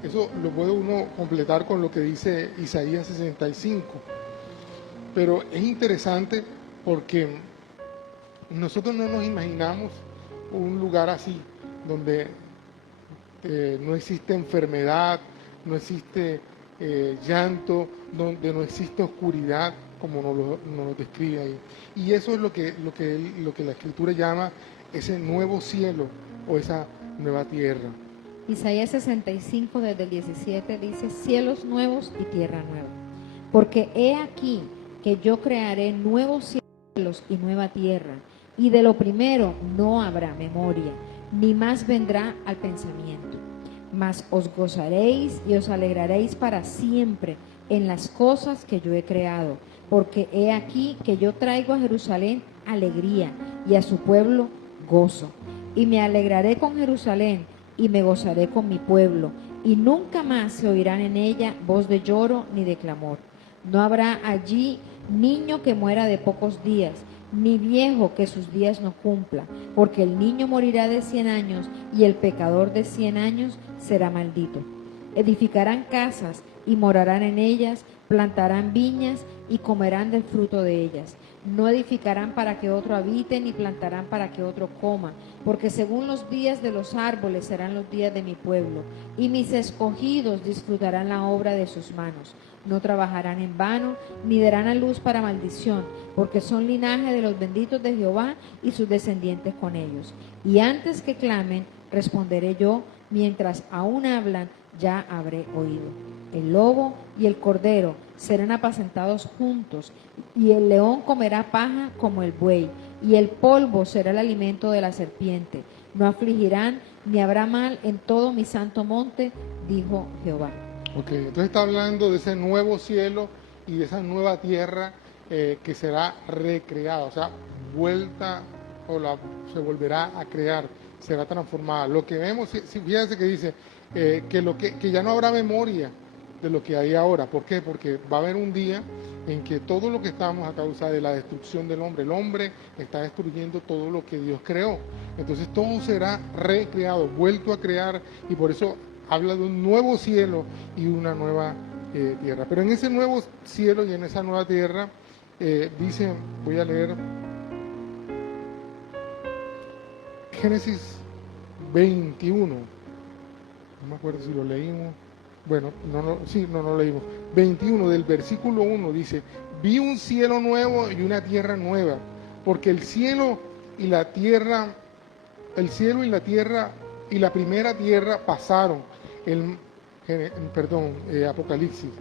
Eso lo puede uno completar con lo que dice Isaías 65. Pero es interesante porque nosotros no nos imaginamos un lugar así, donde no existe enfermedad, no existe llanto, donde no existe oscuridad, como nos lo describe ahí. Y eso es lo que la Escritura llama ese nuevo cielo o esa nueva tierra. Isaías 65 desde el 17 dice: cielos nuevos y tierra nueva. Porque he aquí que yo crearé nuevos cielos y nueva tierra, y de lo primero no habrá memoria, ni más vendrá al pensamiento. Mas os gozaréis y os alegraréis para siempre en las cosas que yo he creado, porque he aquí que yo traigo a Jerusalén alegría y a su pueblo gozo. Y me alegraré con Jerusalén y me gozaré con mi pueblo, y nunca más se oirán en ella voz de lloro ni de clamor. No habrá allí niño que muera de pocos días, ni viejo que sus días no cumpla, porque el niño morirá de 100 años y el pecador de 100 años será maldito. Edificarán casas y morarán en ellas, plantarán viñas y comerán del fruto de ellas. No edificarán para que otro habite, ni plantarán para que otro coma, porque según los días de los árboles serán los días de mi pueblo, y mis escogidos disfrutarán la obra de sus manos. No trabajarán en vano, ni darán a luz para maldición, porque son linaje de los benditos de Jehová y sus descendientes con ellos. Y antes que clamen, responderé yo, mientras aún hablan, ya habré oído. El lobo y el cordero serán apacentados juntos, y el león comerá paja como el buey, y el polvo será el alimento de la serpiente. No afligirán, ni habrá mal en todo mi santo monte, dijo Jehová. Ok, entonces está hablando de ese nuevo cielo y de esa nueva tierra que será recreada, o sea, se volverá a crear, será transformada. Lo que vemos, fíjense que dice que ya no habrá memoria, de lo que hay ahora. ¿Por qué? Porque va a haber un día en que todo lo que estamos a causa de la destrucción del hombre, el hombre está destruyendo todo lo que Dios creó. Entonces todo será recreado, vuelto a crear, y por eso habla de un nuevo cielo y una nueva tierra. Pero en ese nuevo cielo y en esa nueva tierra, dice, voy a leer Génesis 21, no me acuerdo si lo leímos, bueno, no lo leímos, 21 del versículo 1 dice, vi un cielo nuevo y una tierra nueva, porque el cielo y la tierra y la primera tierra pasaron, Apocalipsis,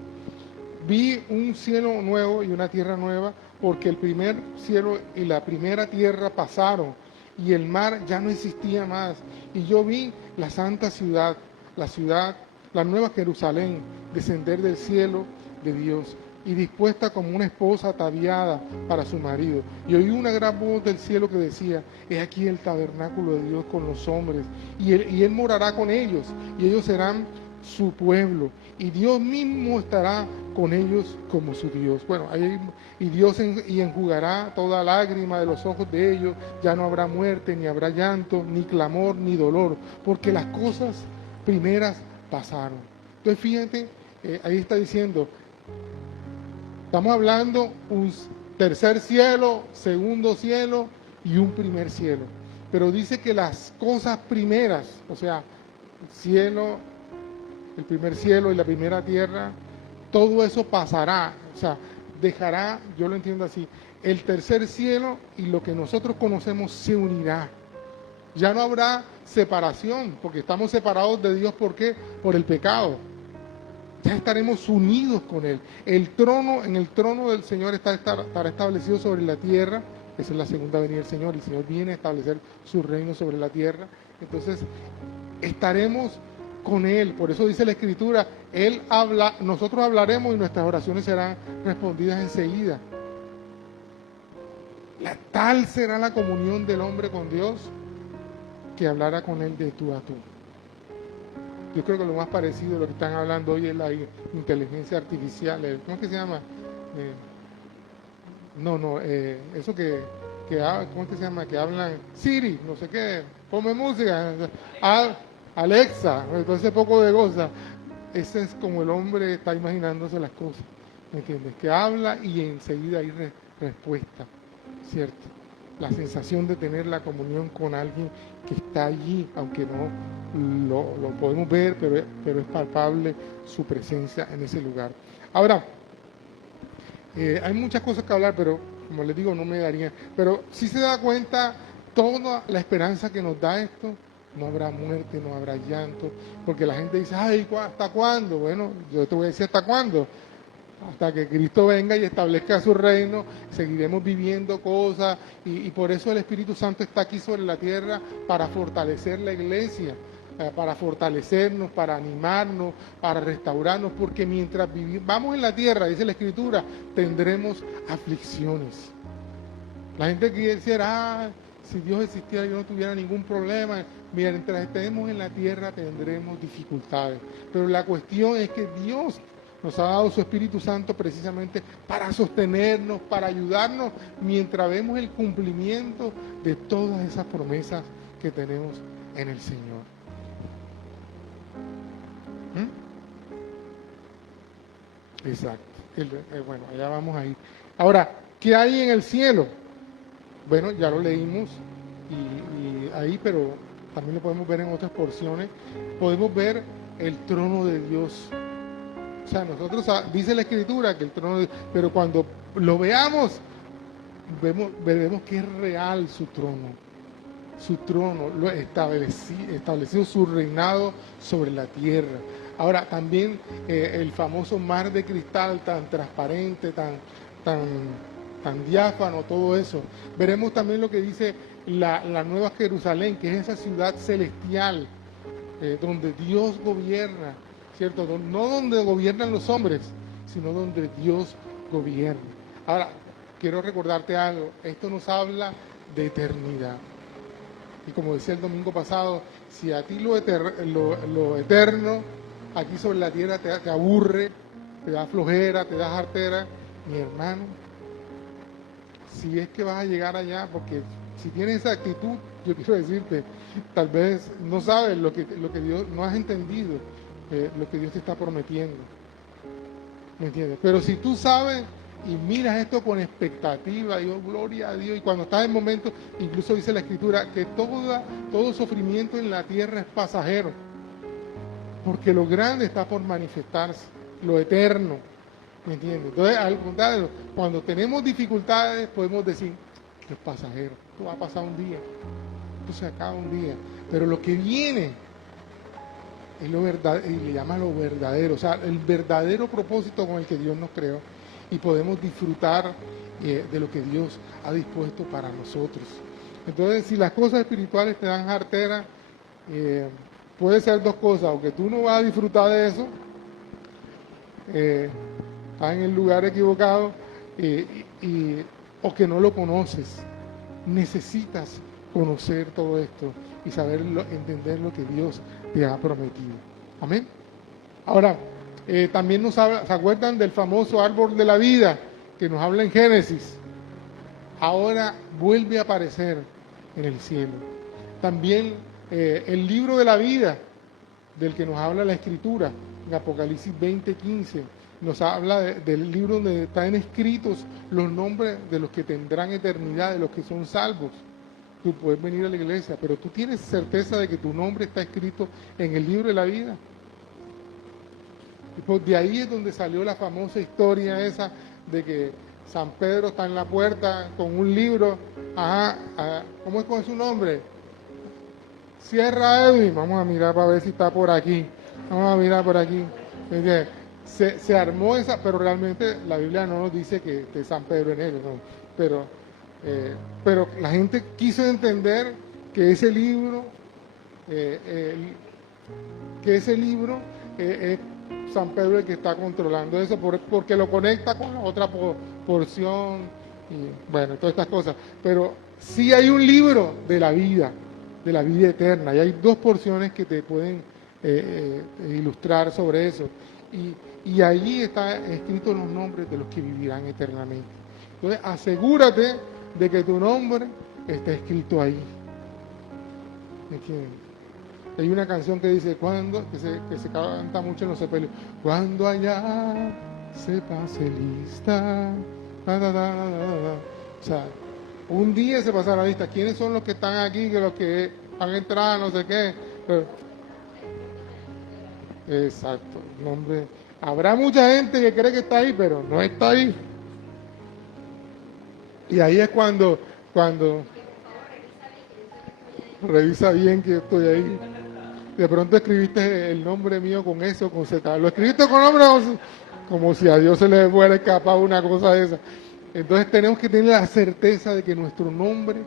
vi un cielo nuevo y una tierra nueva, porque el primer cielo y la primera tierra pasaron, y el mar ya no existía más. Y yo vi la santa ciudad, la nueva Jerusalén, descender del cielo de Dios, y dispuesta como una esposa ataviada para su marido. Y oí una gran voz del cielo que decía, he aquí el tabernáculo de Dios con los hombres, y él morará con ellos, y ellos serán su pueblo, y Dios mismo estará con ellos como su Dios. Bueno, y Dios enjugará toda lágrima de los ojos de ellos, ya no habrá muerte, ni habrá llanto, ni clamor, ni dolor, porque las cosas primeras pasaron. Entonces fíjate, ahí está diciendo, estamos hablando un tercer cielo, segundo cielo y un primer cielo, pero dice que las cosas primeras, o sea, el primer cielo y la primera tierra, todo eso pasará, o sea, dejará, yo lo entiendo así, el tercer cielo y lo que nosotros conocemos se unirá. Ya no habrá separación, porque estamos separados de Dios, ¿por qué? Por el pecado. Ya estaremos unidos con Él. En el trono del Señor estará establecido sobre la tierra. Esa es la segunda venida del Señor. El Señor viene a establecer su reino sobre la tierra. Entonces, estaremos con Él. Por eso dice la Escritura, Él habla, nosotros hablaremos y nuestras oraciones serán respondidas enseguida. Tal será la comunión del hombre con Dios, que hablará con Él de tú a tú. Yo creo que lo más parecido a lo que están hablando hoy es la inteligencia artificial. ¿Cómo es que se llama? Eso ¿cómo es que se llama? Que hablan Siri, no sé qué, ponme música, Alexa, todo ese poco de cosas. Ese es como el hombre está imaginándose las cosas, ¿me entiendes? Que habla y enseguida hay respuesta, ¿cierto? La sensación de tener la comunión con alguien que está allí, aunque no lo podemos ver, pero es palpable su presencia en ese lugar. Ahora, hay muchas cosas que hablar, pero como les digo, no me daría. Pero si se da cuenta, toda la esperanza que nos da esto, no habrá muerte, no habrá llanto, porque la gente dice, ay, ¿hasta cuándo? Bueno, yo te voy a decir hasta cuándo. Hasta que Cristo venga y establezca su reino, seguiremos viviendo cosas, y por eso el Espíritu Santo está aquí sobre la tierra para fortalecer la iglesia, para fortalecernos, para animarnos, para restaurarnos, porque mientras vamos en la tierra, dice la Escritura, tendremos aflicciones. La gente quiere decir, si Dios existiera yo no tuviera ningún problema. Mientras estemos en la tierra tendremos dificultades, pero la cuestión es que Dios nos ha dado su Espíritu Santo precisamente para sostenernos, para ayudarnos, mientras vemos el cumplimiento de todas esas promesas que tenemos en el Señor. Exacto. Bueno, allá vamos a ir. Ahora, ¿qué hay en el cielo? Bueno, ya lo leímos y ahí, pero también lo podemos ver en otras porciones. Podemos ver el trono de Dios. O sea, nosotros, dice la Escritura que el trono, pero cuando lo veamos, veremos que es real su trono, lo estableció su reinado sobre la tierra. Ahora, también el famoso mar de cristal tan transparente, tan diáfano, todo eso. Veremos también lo que dice la Nueva Jerusalén, que es esa ciudad celestial, donde Dios gobierna, ¿cierto? No donde gobiernan los hombres, sino donde Dios gobierna. Ahora, quiero recordarte algo, esto nos habla de eternidad. Y como decía el domingo pasado, si a ti lo eterno aquí sobre la tierra te aburre, te da flojera, te da jartera, mi hermano, si es que vas a llegar allá, porque si tienes esa actitud, yo quiero decirte, tal vez no sabes lo que Dios, no has entendido lo que Dios te está prometiendo. ¿Me entiendes? Pero si tú sabes y miras esto con expectativa, y oh, gloria a Dios, y cuando estás en momentos, incluso dice la Escritura, que todo sufrimiento en la tierra es pasajero, porque lo grande está por manifestarse, lo eterno, ¿me entiendes? Entonces, al contrario, cuando tenemos dificultades, podemos decir que es pasajero, esto va a pasar un día, esto se acaba un día, pero lo que viene es lo verdadero, y le llama lo verdadero, o sea, el verdadero propósito con el que Dios nos creó, y podemos disfrutar de lo que Dios ha dispuesto para nosotros. Entonces, si las cosas espirituales te dan jartera, puede ser dos cosas: o que tú no vas a disfrutar de eso, estás en el lugar equivocado, o que no lo conoces. Necesitas conocer todo esto y entender lo que Dios te ha prometido. Amén. Ahora, también ¿se acuerdan del famoso árbol de la vida que nos habla en Génesis? Ahora vuelve a aparecer en el cielo. También el libro de la vida del que nos habla la Escritura, en Apocalipsis 20:15, nos habla del libro donde están escritos los nombres de los que tendrán eternidad, de los que son salvos. Tú puedes venir a la iglesia, pero tú tienes certeza de que tu nombre está escrito en el libro de la vida. Y pues de ahí es donde salió la famosa historia esa de que San Pedro está en la puerta con un libro. ¿Cómo es con su nombre? Cierra, Edwin. Vamos a mirar para ver si está por aquí. Vamos a mirar por aquí. Se armó esa, pero realmente la Biblia no nos dice que San Pedro en él, no. Pero la gente quiso entender que ese libro, es San Pedro el que está controlando eso, porque lo conecta con la otra porción, y bueno, todas estas cosas. Pero sí hay un libro de la vida eterna, y hay dos porciones que te pueden ilustrar sobre eso. Y allí están escritos los nombres de los que vivirán eternamente. Entonces, asegúrate de que tu nombre está escrito ahí. ¿Me entiendes? Hay una canción que dice, que se canta mucho en los sepelios, cuando allá se pase lista, o sea, un día se pasará lista. ¿Quiénes son los que están aquí, que los que van a entrar, no sé qué? Exacto, nombre. Habrá mucha gente que cree que está ahí, pero no está ahí. Y ahí es cuando revisa bien que estoy ahí. De pronto escribiste el nombre mío con S o con Z. Lo escribiste con nombre como si a Dios se le fuera a escapar una cosa de esa. Entonces tenemos que tener la certeza de que nuestro nombre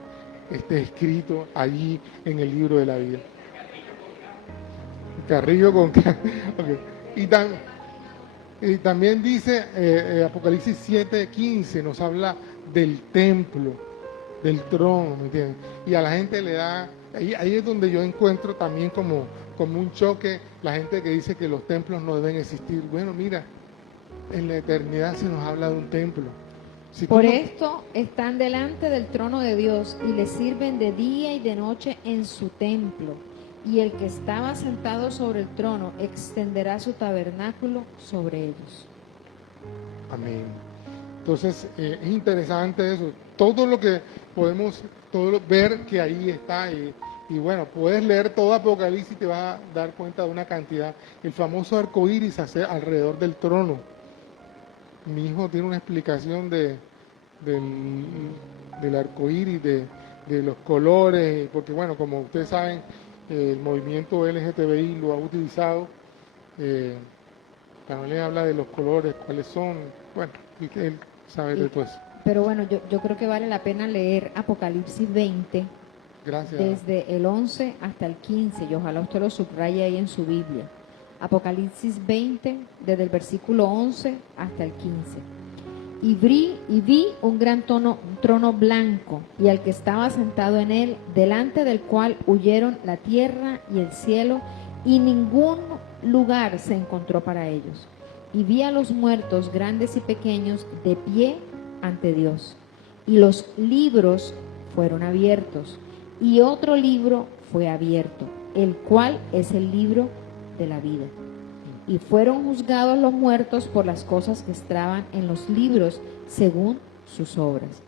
esté escrito allí en el libro de la vida. Carrillo con okay. Y también dice Apocalipsis 7:15, nos habla del templo, del trono, ¿me entiendes? Y a la gente le da, ahí es donde yo encuentro también como un choque, la gente que dice que los templos no deben existir. Bueno, mira, en la eternidad se nos habla de un templo. Por esto están delante del trono de Dios y le sirven de día y de noche en su templo. Y el que estaba sentado sobre el trono extenderá su tabernáculo sobre ellos. Amén. Entonces, es interesante eso. Todo lo que podemos ver que ahí está. Y bueno, puedes leer todo Apocalipsis y te vas a dar cuenta de una cantidad. El famoso arco iris alrededor del trono. Mi hijo tiene una explicación del arco iris, de los colores, porque bueno, como ustedes saben, el movimiento LGTBI lo ha utilizado. También le habla de los colores, cuáles son. Bueno, él sabe de todo eso. Pero bueno, yo creo que vale la pena leer Apocalipsis 20. Gracias. Desde el 11 hasta el 15, y ojalá usted lo subraye ahí en su Biblia. Apocalipsis 20, desde el versículo 11 hasta el 15. Y vi un gran trono blanco, y al que estaba sentado en él, delante del cual huyeron la tierra y el cielo, y ningún lugar se encontró para ellos. Y vi a los muertos, grandes y pequeños, de pie ante Dios. Y los libros fueron abiertos. Y otro libro fue abierto, el cual es el libro de la vida. Y fueron juzgados los muertos por las cosas que estaban en los libros, según sus obras.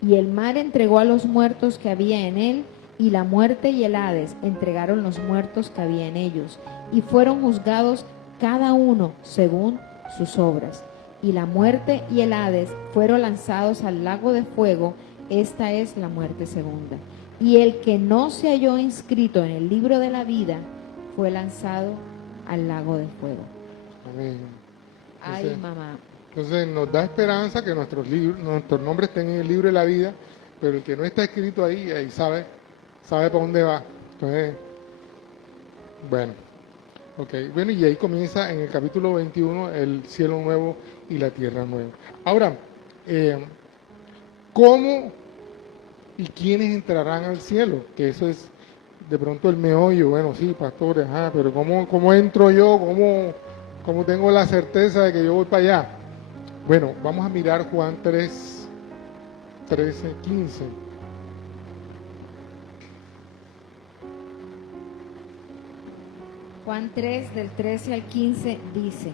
Y el mar entregó a los muertos que había en él, y la muerte y el Hades entregaron los muertos que había en ellos, y fueron juzgados cada uno según sus obras. Y la muerte y el Hades fueron lanzados al lago de fuego. Esta es la muerte segunda. Y el que no se halló inscrito en el libro de la vida fue lanzado al lago de fuego. Amén. Ay, Entonces, mamá. Entonces nos da esperanza que nuestros nombres estén en el libro de la vida, pero el que no está escrito ahí sabe para dónde va. Entonces, bueno, bueno, y ahí comienza en el capítulo 21 el cielo nuevo y la tierra nueva. Ahora, ¿cómo y quiénes entrarán al cielo? Que eso es de pronto el meollo. Bueno, sí, pastores, pero ¿cómo entro yo? ¿Cómo tengo la certeza de que yo voy para allá? Bueno, vamos a mirar Juan 3, 13, 15. Juan 3, del 13 al 15 dice: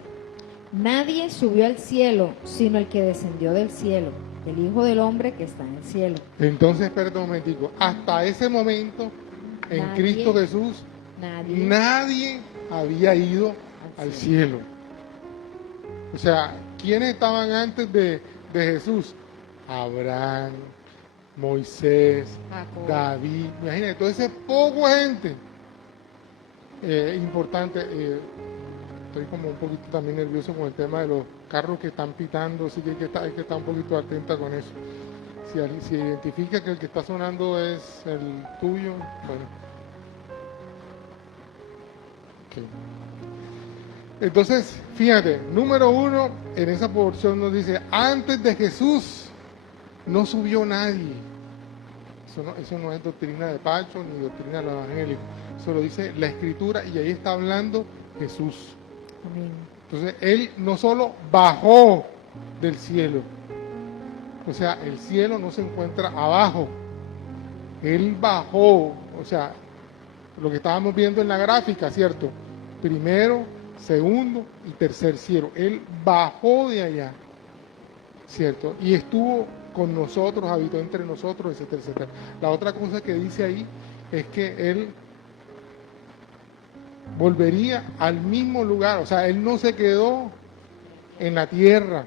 Nadie subió al cielo, sino el que descendió del cielo, el Hijo del Hombre que está en el cielo. Entonces, perdón un momentico, hasta ese momento, en Cristo Jesús, nadie había ido al cielo. O sea, ¿quiénes estaban antes de Jesús? Abraham, Moisés, Jacob, David. Imagínate, todo ese poco gente. Importante, estoy como un poquito también nervioso con el tema de los carros que están pitando, así que hay que estar un poquito atenta con eso. Si identifica que el que está sonando es el tuyo, bueno. Okay. Entonces, fíjate, número 1, en esa porción nos dice, antes de Jesús no subió nadie. Eso no es doctrina de Pacho ni doctrina de los evangélicos. Eso lo dice la Escritura y ahí está hablando Jesús. Amén. Entonces, Él no solo bajó del cielo, o sea, el cielo no se encuentra abajo. Él bajó, o sea, lo que estábamos viendo en la gráfica, ¿cierto? Primero, segundo y tercer cielo. Él bajó de allá, ¿cierto? Y estuvo con nosotros, habitó entre nosotros, etcétera, etcétera. La otra cosa que dice ahí es que Él volvería al mismo lugar, o sea, Él no se quedó en la tierra,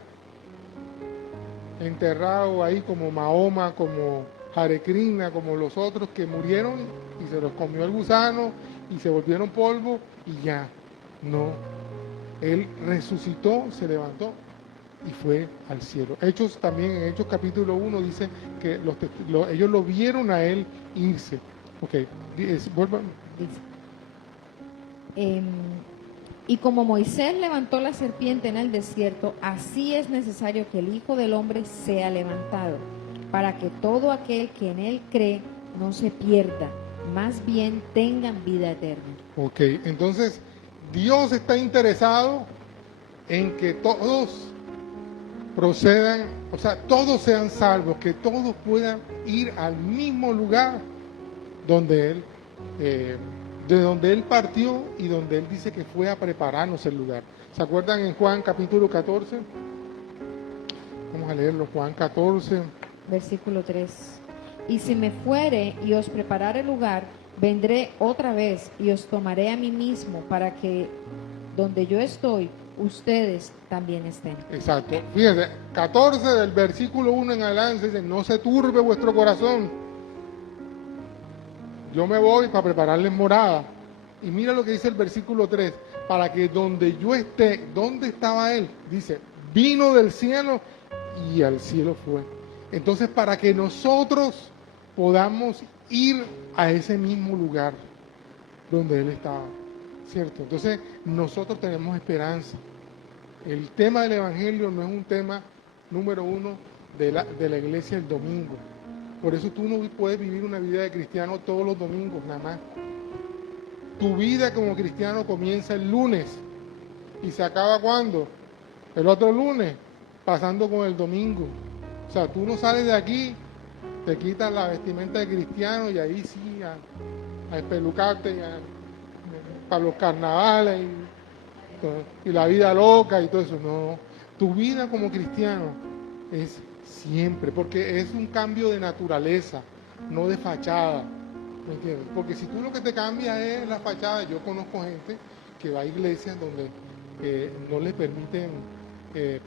enterrado ahí como Mahoma, como Hare Krishna, como los otros que murieron y se los comió el gusano y se volvieron polvo y ya. No, Él resucitó, se levantó y fue al cielo. Hechos también, en Hechos capítulo 1 dice que ellos lo vieron a Él irse. Ok, vuelvan. Y como Moisés levantó la serpiente en el desierto, así es necesario que el Hijo del Hombre sea levantado, para que todo aquel que en él cree no se pierda, más bien tengan vida eterna. Ok, entonces Dios está interesado en que todos procedan, o sea, todos sean salvos, que todos puedan ir al mismo lugar donde Él de donde Él partió y donde Él dice que fue a prepararnos el lugar. ¿Se acuerdan en Juan capítulo 14? Vamos a leerlo, Juan 14. Versículo 3. Y si me fuere y os preparare lugar, vendré otra vez y os tomaré a mí mismo, para que donde yo estoy, ustedes también estén. Exacto. Fíjense, 14 del versículo 1 en adelante dice, no se turbe vuestro corazón. Yo me voy para prepararles morada. Y mira lo que dice el versículo 3. Para que donde yo esté, ¿dónde estaba Él? Dice, vino del cielo y al cielo fue. Entonces, para que nosotros podamos ir a ese mismo lugar donde Él estaba, ¿cierto? Entonces, nosotros tenemos esperanza. El tema del Evangelio no es un tema número 1 de la iglesia el domingo. Por eso tú no puedes vivir una vida de cristiano todos los domingos, nada más. Tu vida como cristiano comienza el lunes y se acaba ¿cuándo? El otro lunes, pasando con el domingo. O sea, tú no sales de aquí, te quitas la vestimenta de cristiano y ahí sí, a espelucarte para los carnavales y la vida loca y todo eso. No, tu vida como cristiano es siempre, porque es un cambio de naturaleza, no de fachada. ¿Me entiendes? Porque si tú lo que te cambia es la fachada, yo conozco gente que va a iglesias donde no les permiten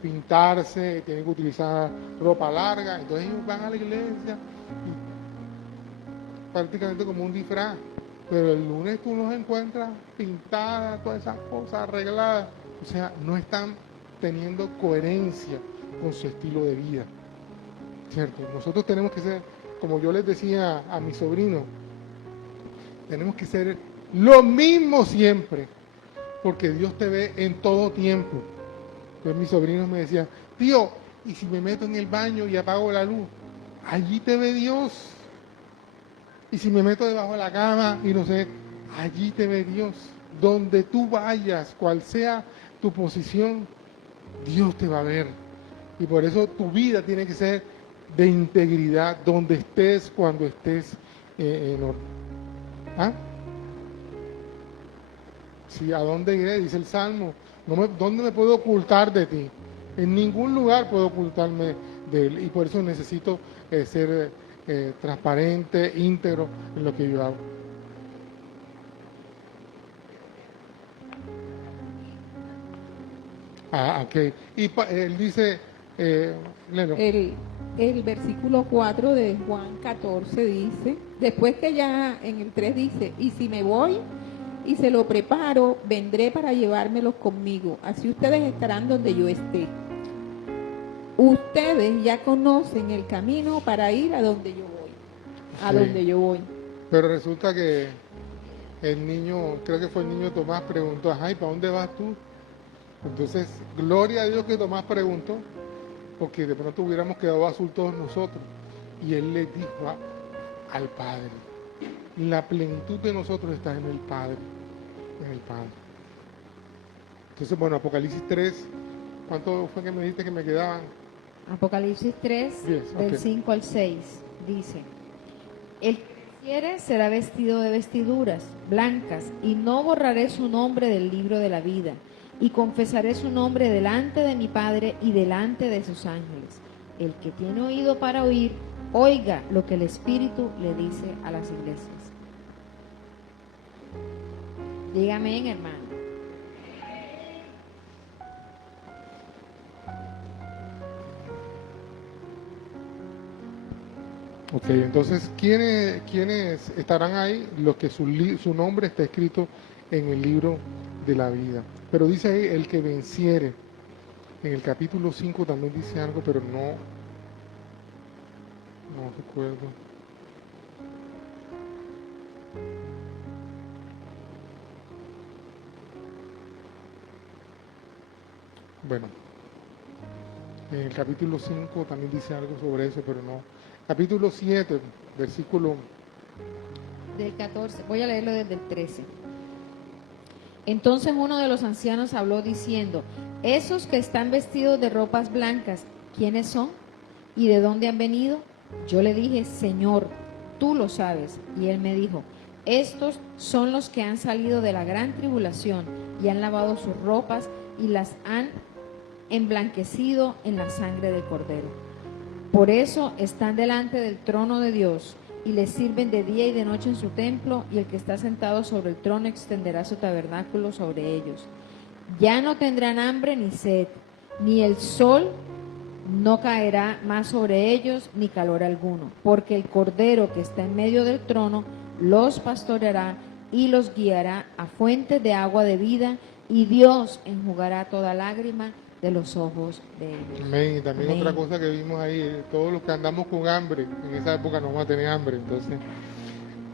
pintarse, tienen que utilizar ropa larga, entonces ellos van a la iglesia prácticamente como un disfraz, pero el lunes tú los encuentras pintadas, todas esas cosas arregladas, o sea, no están teniendo coherencia con su estilo de vida, ¿cierto? Nosotros tenemos que ser, como yo les decía a mi sobrino, tenemos que ser lo mismo siempre, porque Dios te ve en todo tiempo. Entonces mis sobrinos me decían, tío, ¿y si me meto en el baño y apago la luz? Allí te ve Dios. Y si me meto debajo de la cama y no sé, allí te ve Dios. Donde tú vayas, cual sea tu posición, Dios te va a ver. Y por eso tu vida tiene que ser de integridad, donde estés, cuando estés en orden. ¿Ah? Sí, ¿a dónde iré? Dice el Salmo. ¿Dónde me puedo ocultar de ti? En ningún lugar puedo ocultarme de él. Y por eso necesito ser transparente, íntegro en lo que yo hago. Ok. Y él dice, léelo. El versículo 4 de Juan 14 dice, después que ya en el 3 dice, y si me voy y se lo preparo, vendré para llevármelos conmigo, así ustedes estarán donde yo esté. Ustedes ya conocen el camino para ir a donde yo voy, donde yo voy. Pero resulta que el niño, creo que fue el niño Tomás, preguntó, ay, ¿para dónde vas tú? Entonces, gloria a Dios que Tomás preguntó, porque de pronto hubiéramos quedado azul todos nosotros. Y él le dijo al Padre, la plenitud de nosotros está en el Padre, en el Padre. Entonces, bueno, Apocalipsis 3, ¿cuánto fue que me dijiste que me quedaban? Apocalipsis 3, del 5 al 6, dice, el que venciere será vestido de vestiduras blancas, y no borraré su nombre del libro de la vida, y confesaré su nombre delante de mi Padre y delante de sus ángeles. El que tiene oído para oír, oiga lo que el Espíritu le dice a las iglesias. Dígame, hermano. Ok, entonces, ¿quiénes estarán ahí? Los que su nombre está escrito en el libro de la vida. Pero dice ahí, el que venciere. En el capítulo 5 también dice algo, pero no recuerdo. Bueno, en el capítulo 5 también dice algo sobre eso, pero no. Capítulo 7, versículo... Del 14, voy a leerlo desde el 13. Entonces uno de los ancianos habló diciendo, esos que están vestidos de ropas blancas, ¿quiénes son? ¿Y de dónde han venido? Yo le dije, Señor, tú lo sabes. Y él me dijo, estos son los que han salido de la gran tribulación y han lavado sus ropas y las han emblanquecido en la sangre del Cordero. Por eso están delante del trono de Dios y le sirven de día y de noche en su templo, y el que está sentado sobre el trono extenderá su tabernáculo sobre ellos. Ya no tendrán hambre ni sed, ni el sol no caerá más sobre ellos, ni calor alguno, porque el Cordero que está en medio del trono los pastoreará y los guiará a fuentes de agua de vida, y Dios enjugará toda lágrima de los ojos de ellos. Amén. Y también Amén. otra cosa que vimos ahí, todos los que andamos con hambre, en esa época no vamos a tener hambre, entonces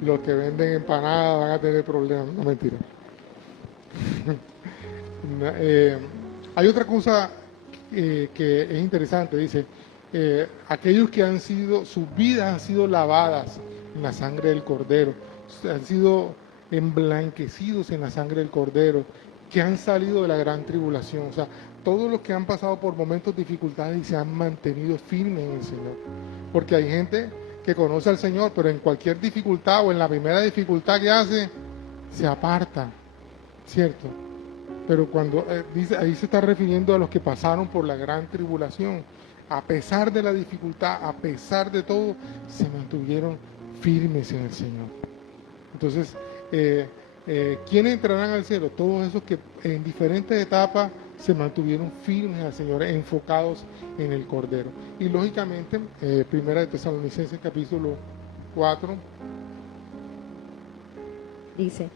los que venden empanadas van a tener problemas, no mentira. Hay otra cosa que es interesante, dice, aquellos que han sido, sus vidas han sido lavadas en la sangre del Cordero, han sido emblanquecidos en la sangre del Cordero, que han salido de la gran tribulación. O sea, todos los que han pasado por momentos de dificultades y se han mantenido firmes en el Señor. Porque hay gente que conoce al Señor, pero en cualquier dificultad o en la primera dificultad que hace, se aparta, ¿cierto? Pero cuando dice, ahí se está refiriendo a los que pasaron por la gran tribulación. A pesar de la dificultad, a pesar de todo, se mantuvieron firmes en el Señor. Entonces, ¿quiénes entrarán al cielo? Todos esos que en diferentes etapas se mantuvieron firmes al Señor, enfocados en el Cordero. Y lógicamente, Primera de Tesalonicenses capítulo 4. Dice,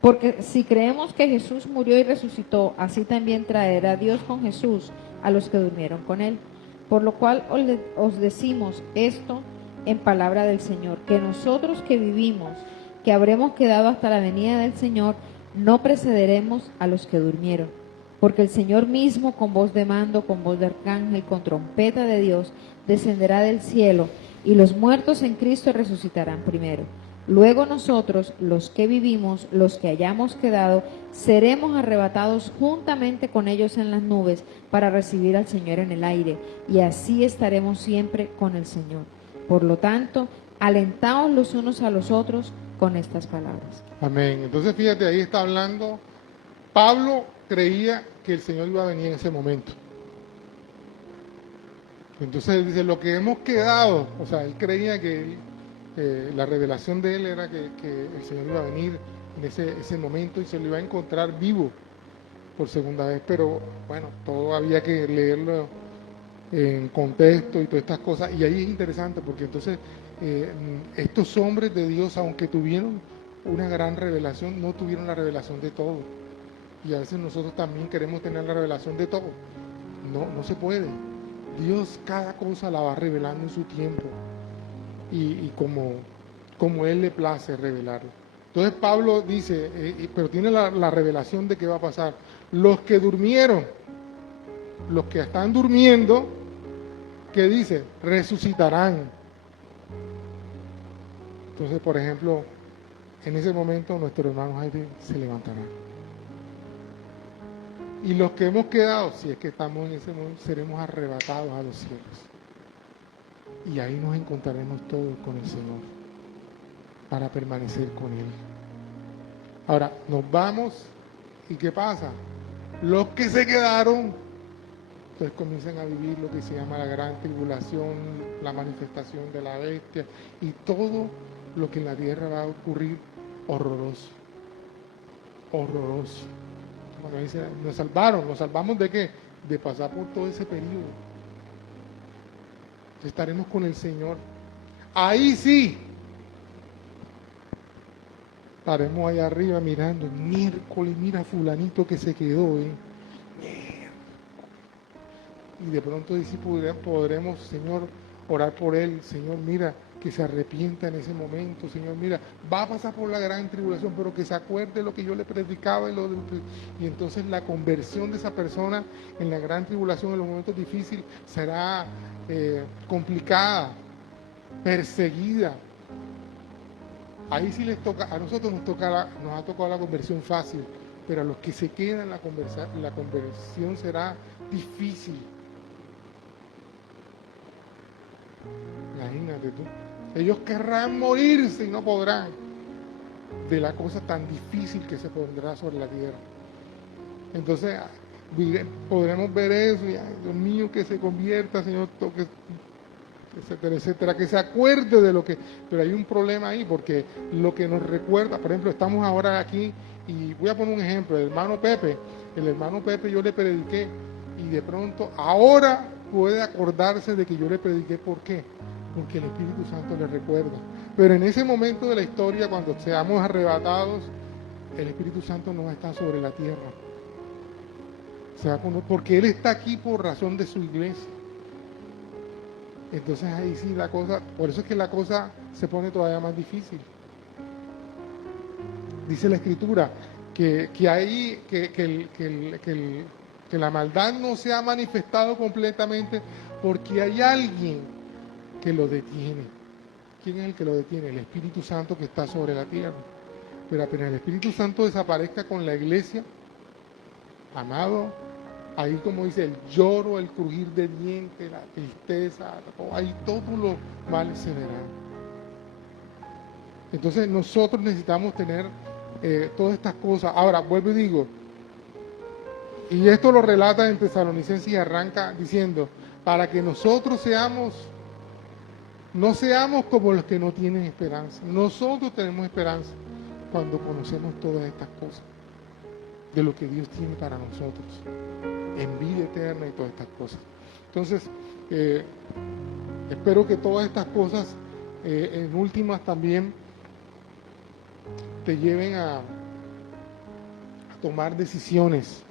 porque si creemos que Jesús murió y resucitó, así también traerá Dios con Jesús a los que durmieron con él. Por lo cual os decimos esto en palabra del Señor, que nosotros que vivimos, que habremos quedado hasta la venida del Señor, no precederemos a los que durmieron. Porque el Señor mismo, con voz de mando, con voz de arcángel, con trompeta de Dios, descenderá del cielo, y los muertos en Cristo resucitarán primero. Luego nosotros, los que vivimos, los que hayamos quedado, seremos arrebatados juntamente con ellos en las nubes para recibir al Señor en el aire, y así estaremos siempre con el Señor. Por lo tanto, alentaos los unos a los otros con estas palabras. Amén. Entonces fíjate, ahí está hablando, Pablo creía que el Señor iba a venir en ese momento. Entonces él dice, lo que hemos quedado, o sea, él creía que la revelación de él era que el Señor iba a venir en ese momento y se lo iba a encontrar vivo por segunda vez, pero bueno, todo había que leerlo en contexto y todas estas cosas, y ahí es interesante porque entonces estos hombres de Dios, aunque tuvieron una gran revelación, no tuvieron la revelación de todo, y a veces nosotros también queremos tener la revelación de todo. No se puede. Dios cada cosa la va revelando en su tiempo y como Él le place revelarla. Entonces Pablo dice, pero tiene la revelación de qué va a pasar. Los que durmieron, los que están durmiendo, ¿qué dice? Resucitarán. Entonces, por ejemplo, en ese momento nuestro hermano Jaime se levantará. Y los que hemos quedado, si es que estamos en ese momento, seremos arrebatados a los cielos. Y ahí nos encontraremos todos con el Señor para permanecer con Él. Ahora, nos vamos y ¿qué pasa? Los que se quedaron, entonces comienzan a vivir lo que se llama la gran tribulación, la manifestación de la bestia y todo lo que en la tierra va a ocurrir horroroso. Horroroso. Bueno, dice, nos salvamos ¿de qué? De pasar por todo ese periodo. Estaremos con el Señor. Ahí sí. Estaremos allá arriba mirando, miércoles, mira fulanito que se quedó, Y de pronto sí podremos, Señor, orar por él. Señor, mira, que se arrepienta en ese momento. Señor, mira, va a pasar por la gran tribulación, pero que se acuerde lo que yo le predicaba. Y entonces la conversión de esa persona en la gran tribulación, en los momentos difíciles, será complicada, perseguida. Ahí sí les toca, a nosotros nos ha tocado la conversión fácil, pero a los que se quedan la conversión será difícil. Imagínate tú. Ellos querrán morirse y no podrán de la cosa tan difícil que se pondrá sobre la tierra. Entonces podremos ver eso y, ay, Dios mío, que se convierta, Señor, toque, etcétera, etcétera, que se acuerde de lo que... Pero hay un problema ahí, porque lo que nos recuerda, por ejemplo, estamos ahora aquí, y voy a poner un ejemplo, el hermano Pepe yo le prediqué, y de pronto, ahora puede acordarse de que yo le prediqué, ¿por qué? Porque el Espíritu Santo le recuerda. Pero en ese momento de la historia, cuando seamos arrebatados, el Espíritu Santo no va a estar sobre la tierra. Porque Él está aquí por razón de su iglesia. Entonces ahí sí la cosa, por eso es que la cosa se pone todavía más difícil. Dice la Escritura que la maldad no se ha manifestado completamente porque hay alguien que lo detiene. ¿quién es el que lo detiene? El Espíritu Santo que está sobre la tierra. Pero apenas el Espíritu Santo desaparezca con la iglesia, amado, ahí como dice, el lloro, el crujir de dientes, la tristeza, ahí todos los males se verán. Entonces nosotros necesitamos tener todas estas cosas. Ahora, vuelvo y digo, y esto lo relata en Tesalonicenses y arranca diciendo, para que nosotros no seamos como los que no tienen esperanza. Nosotros tenemos esperanza cuando conocemos todas estas cosas, de lo que Dios tiene para nosotros, en vida eterna y todas estas cosas. Entonces, espero que todas estas cosas, en últimas también, te lleven a tomar decisiones.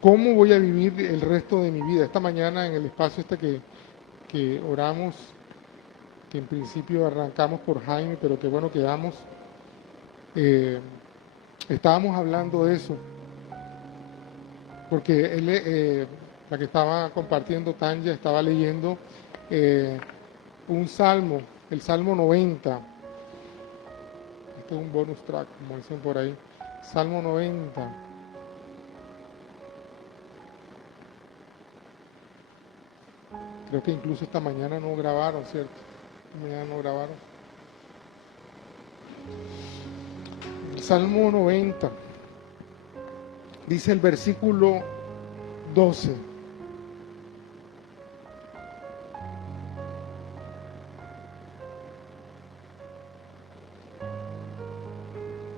¿Cómo voy a vivir el resto de mi vida? Esta mañana en el espacio que oramos, que en principio arrancamos por Jaime, pero que bueno, quedamos, estábamos hablando de eso, porque él, la que estaba compartiendo Tanya, estaba leyendo un salmo, el Salmo 90. Este es un bonus track, como dicen por ahí. Salmo 90. Creo que incluso esta mañana no grabaron, ¿cierto? Esta mañana no grabaron. Salmo 90. Dice el versículo 12.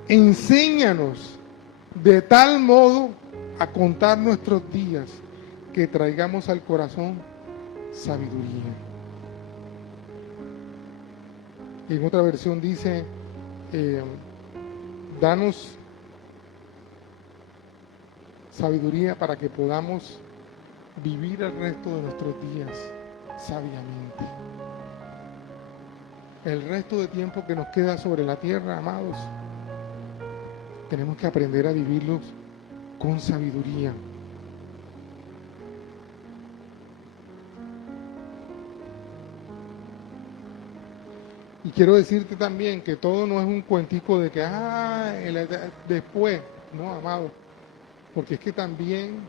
Enséñanos de tal modo a contar nuestros días que traigamos al corazón sabiduría. En otra versión dice, danos sabiduría para que podamos vivir el resto de nuestros días sabiamente. El resto de tiempo que nos queda sobre la tierra, amados, tenemos que aprender a vivirlos con sabiduría. Y quiero decirte también que todo no es un cuentico de que, después, no, amado, porque es que también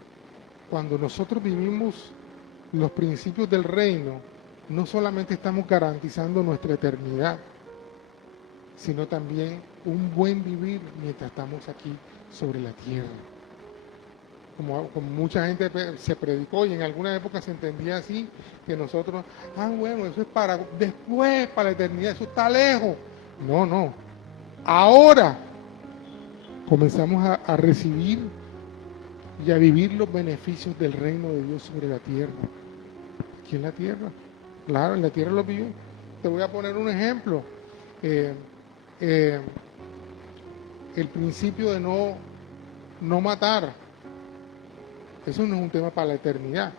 cuando nosotros vivimos los principios del reino, no solamente estamos garantizando nuestra eternidad, sino también un buen vivir mientras estamos aquí sobre la tierra. Como mucha gente se predicó y en alguna época se entendía así, que nosotros, bueno, eso es para después, para la eternidad, eso está lejos. No. Ahora comenzamos a recibir y a vivir los beneficios del reino de Dios sobre la tierra. Aquí en la tierra, claro, en la tierra lo vivimos. Te voy a poner un ejemplo. El principio de no matar, eso no es un tema para la eternidad.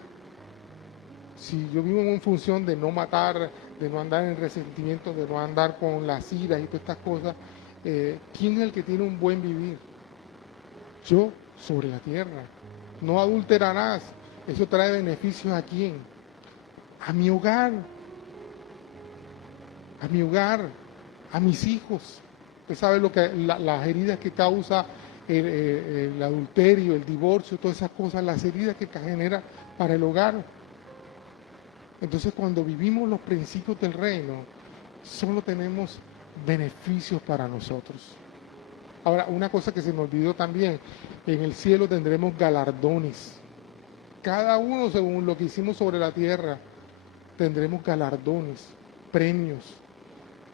Si yo vivo en función de no matar, de no andar en resentimiento, de no andar con las iras y todas estas cosas, ¿quién es el que tiene un buen vivir? Yo sobre la tierra. No adulterarás. Eso trae beneficios ¿a quién? A mi hogar. A mi hogar. A mis hijos. Usted sabe lo que las heridas que causa el adulterio, el divorcio, todas esas cosas, las heridas que genera para el hogar. Entonces, cuando vivimos los principios del reino, solo tenemos beneficios para nosotros. Ahora, una cosa que se me olvidó también, en el cielo tendremos galardones. Cada uno, según lo que hicimos sobre la tierra, tendremos galardones, premios.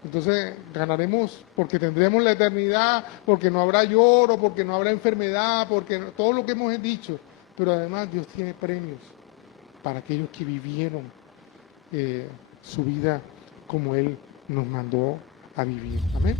Entonces ganaremos porque tendremos la eternidad, porque no habrá lloro, porque no habrá enfermedad, porque todo lo que hemos dicho. Pero además Dios tiene premios para aquellos que vivieron su vida como Él nos mandó a vivir. Amén.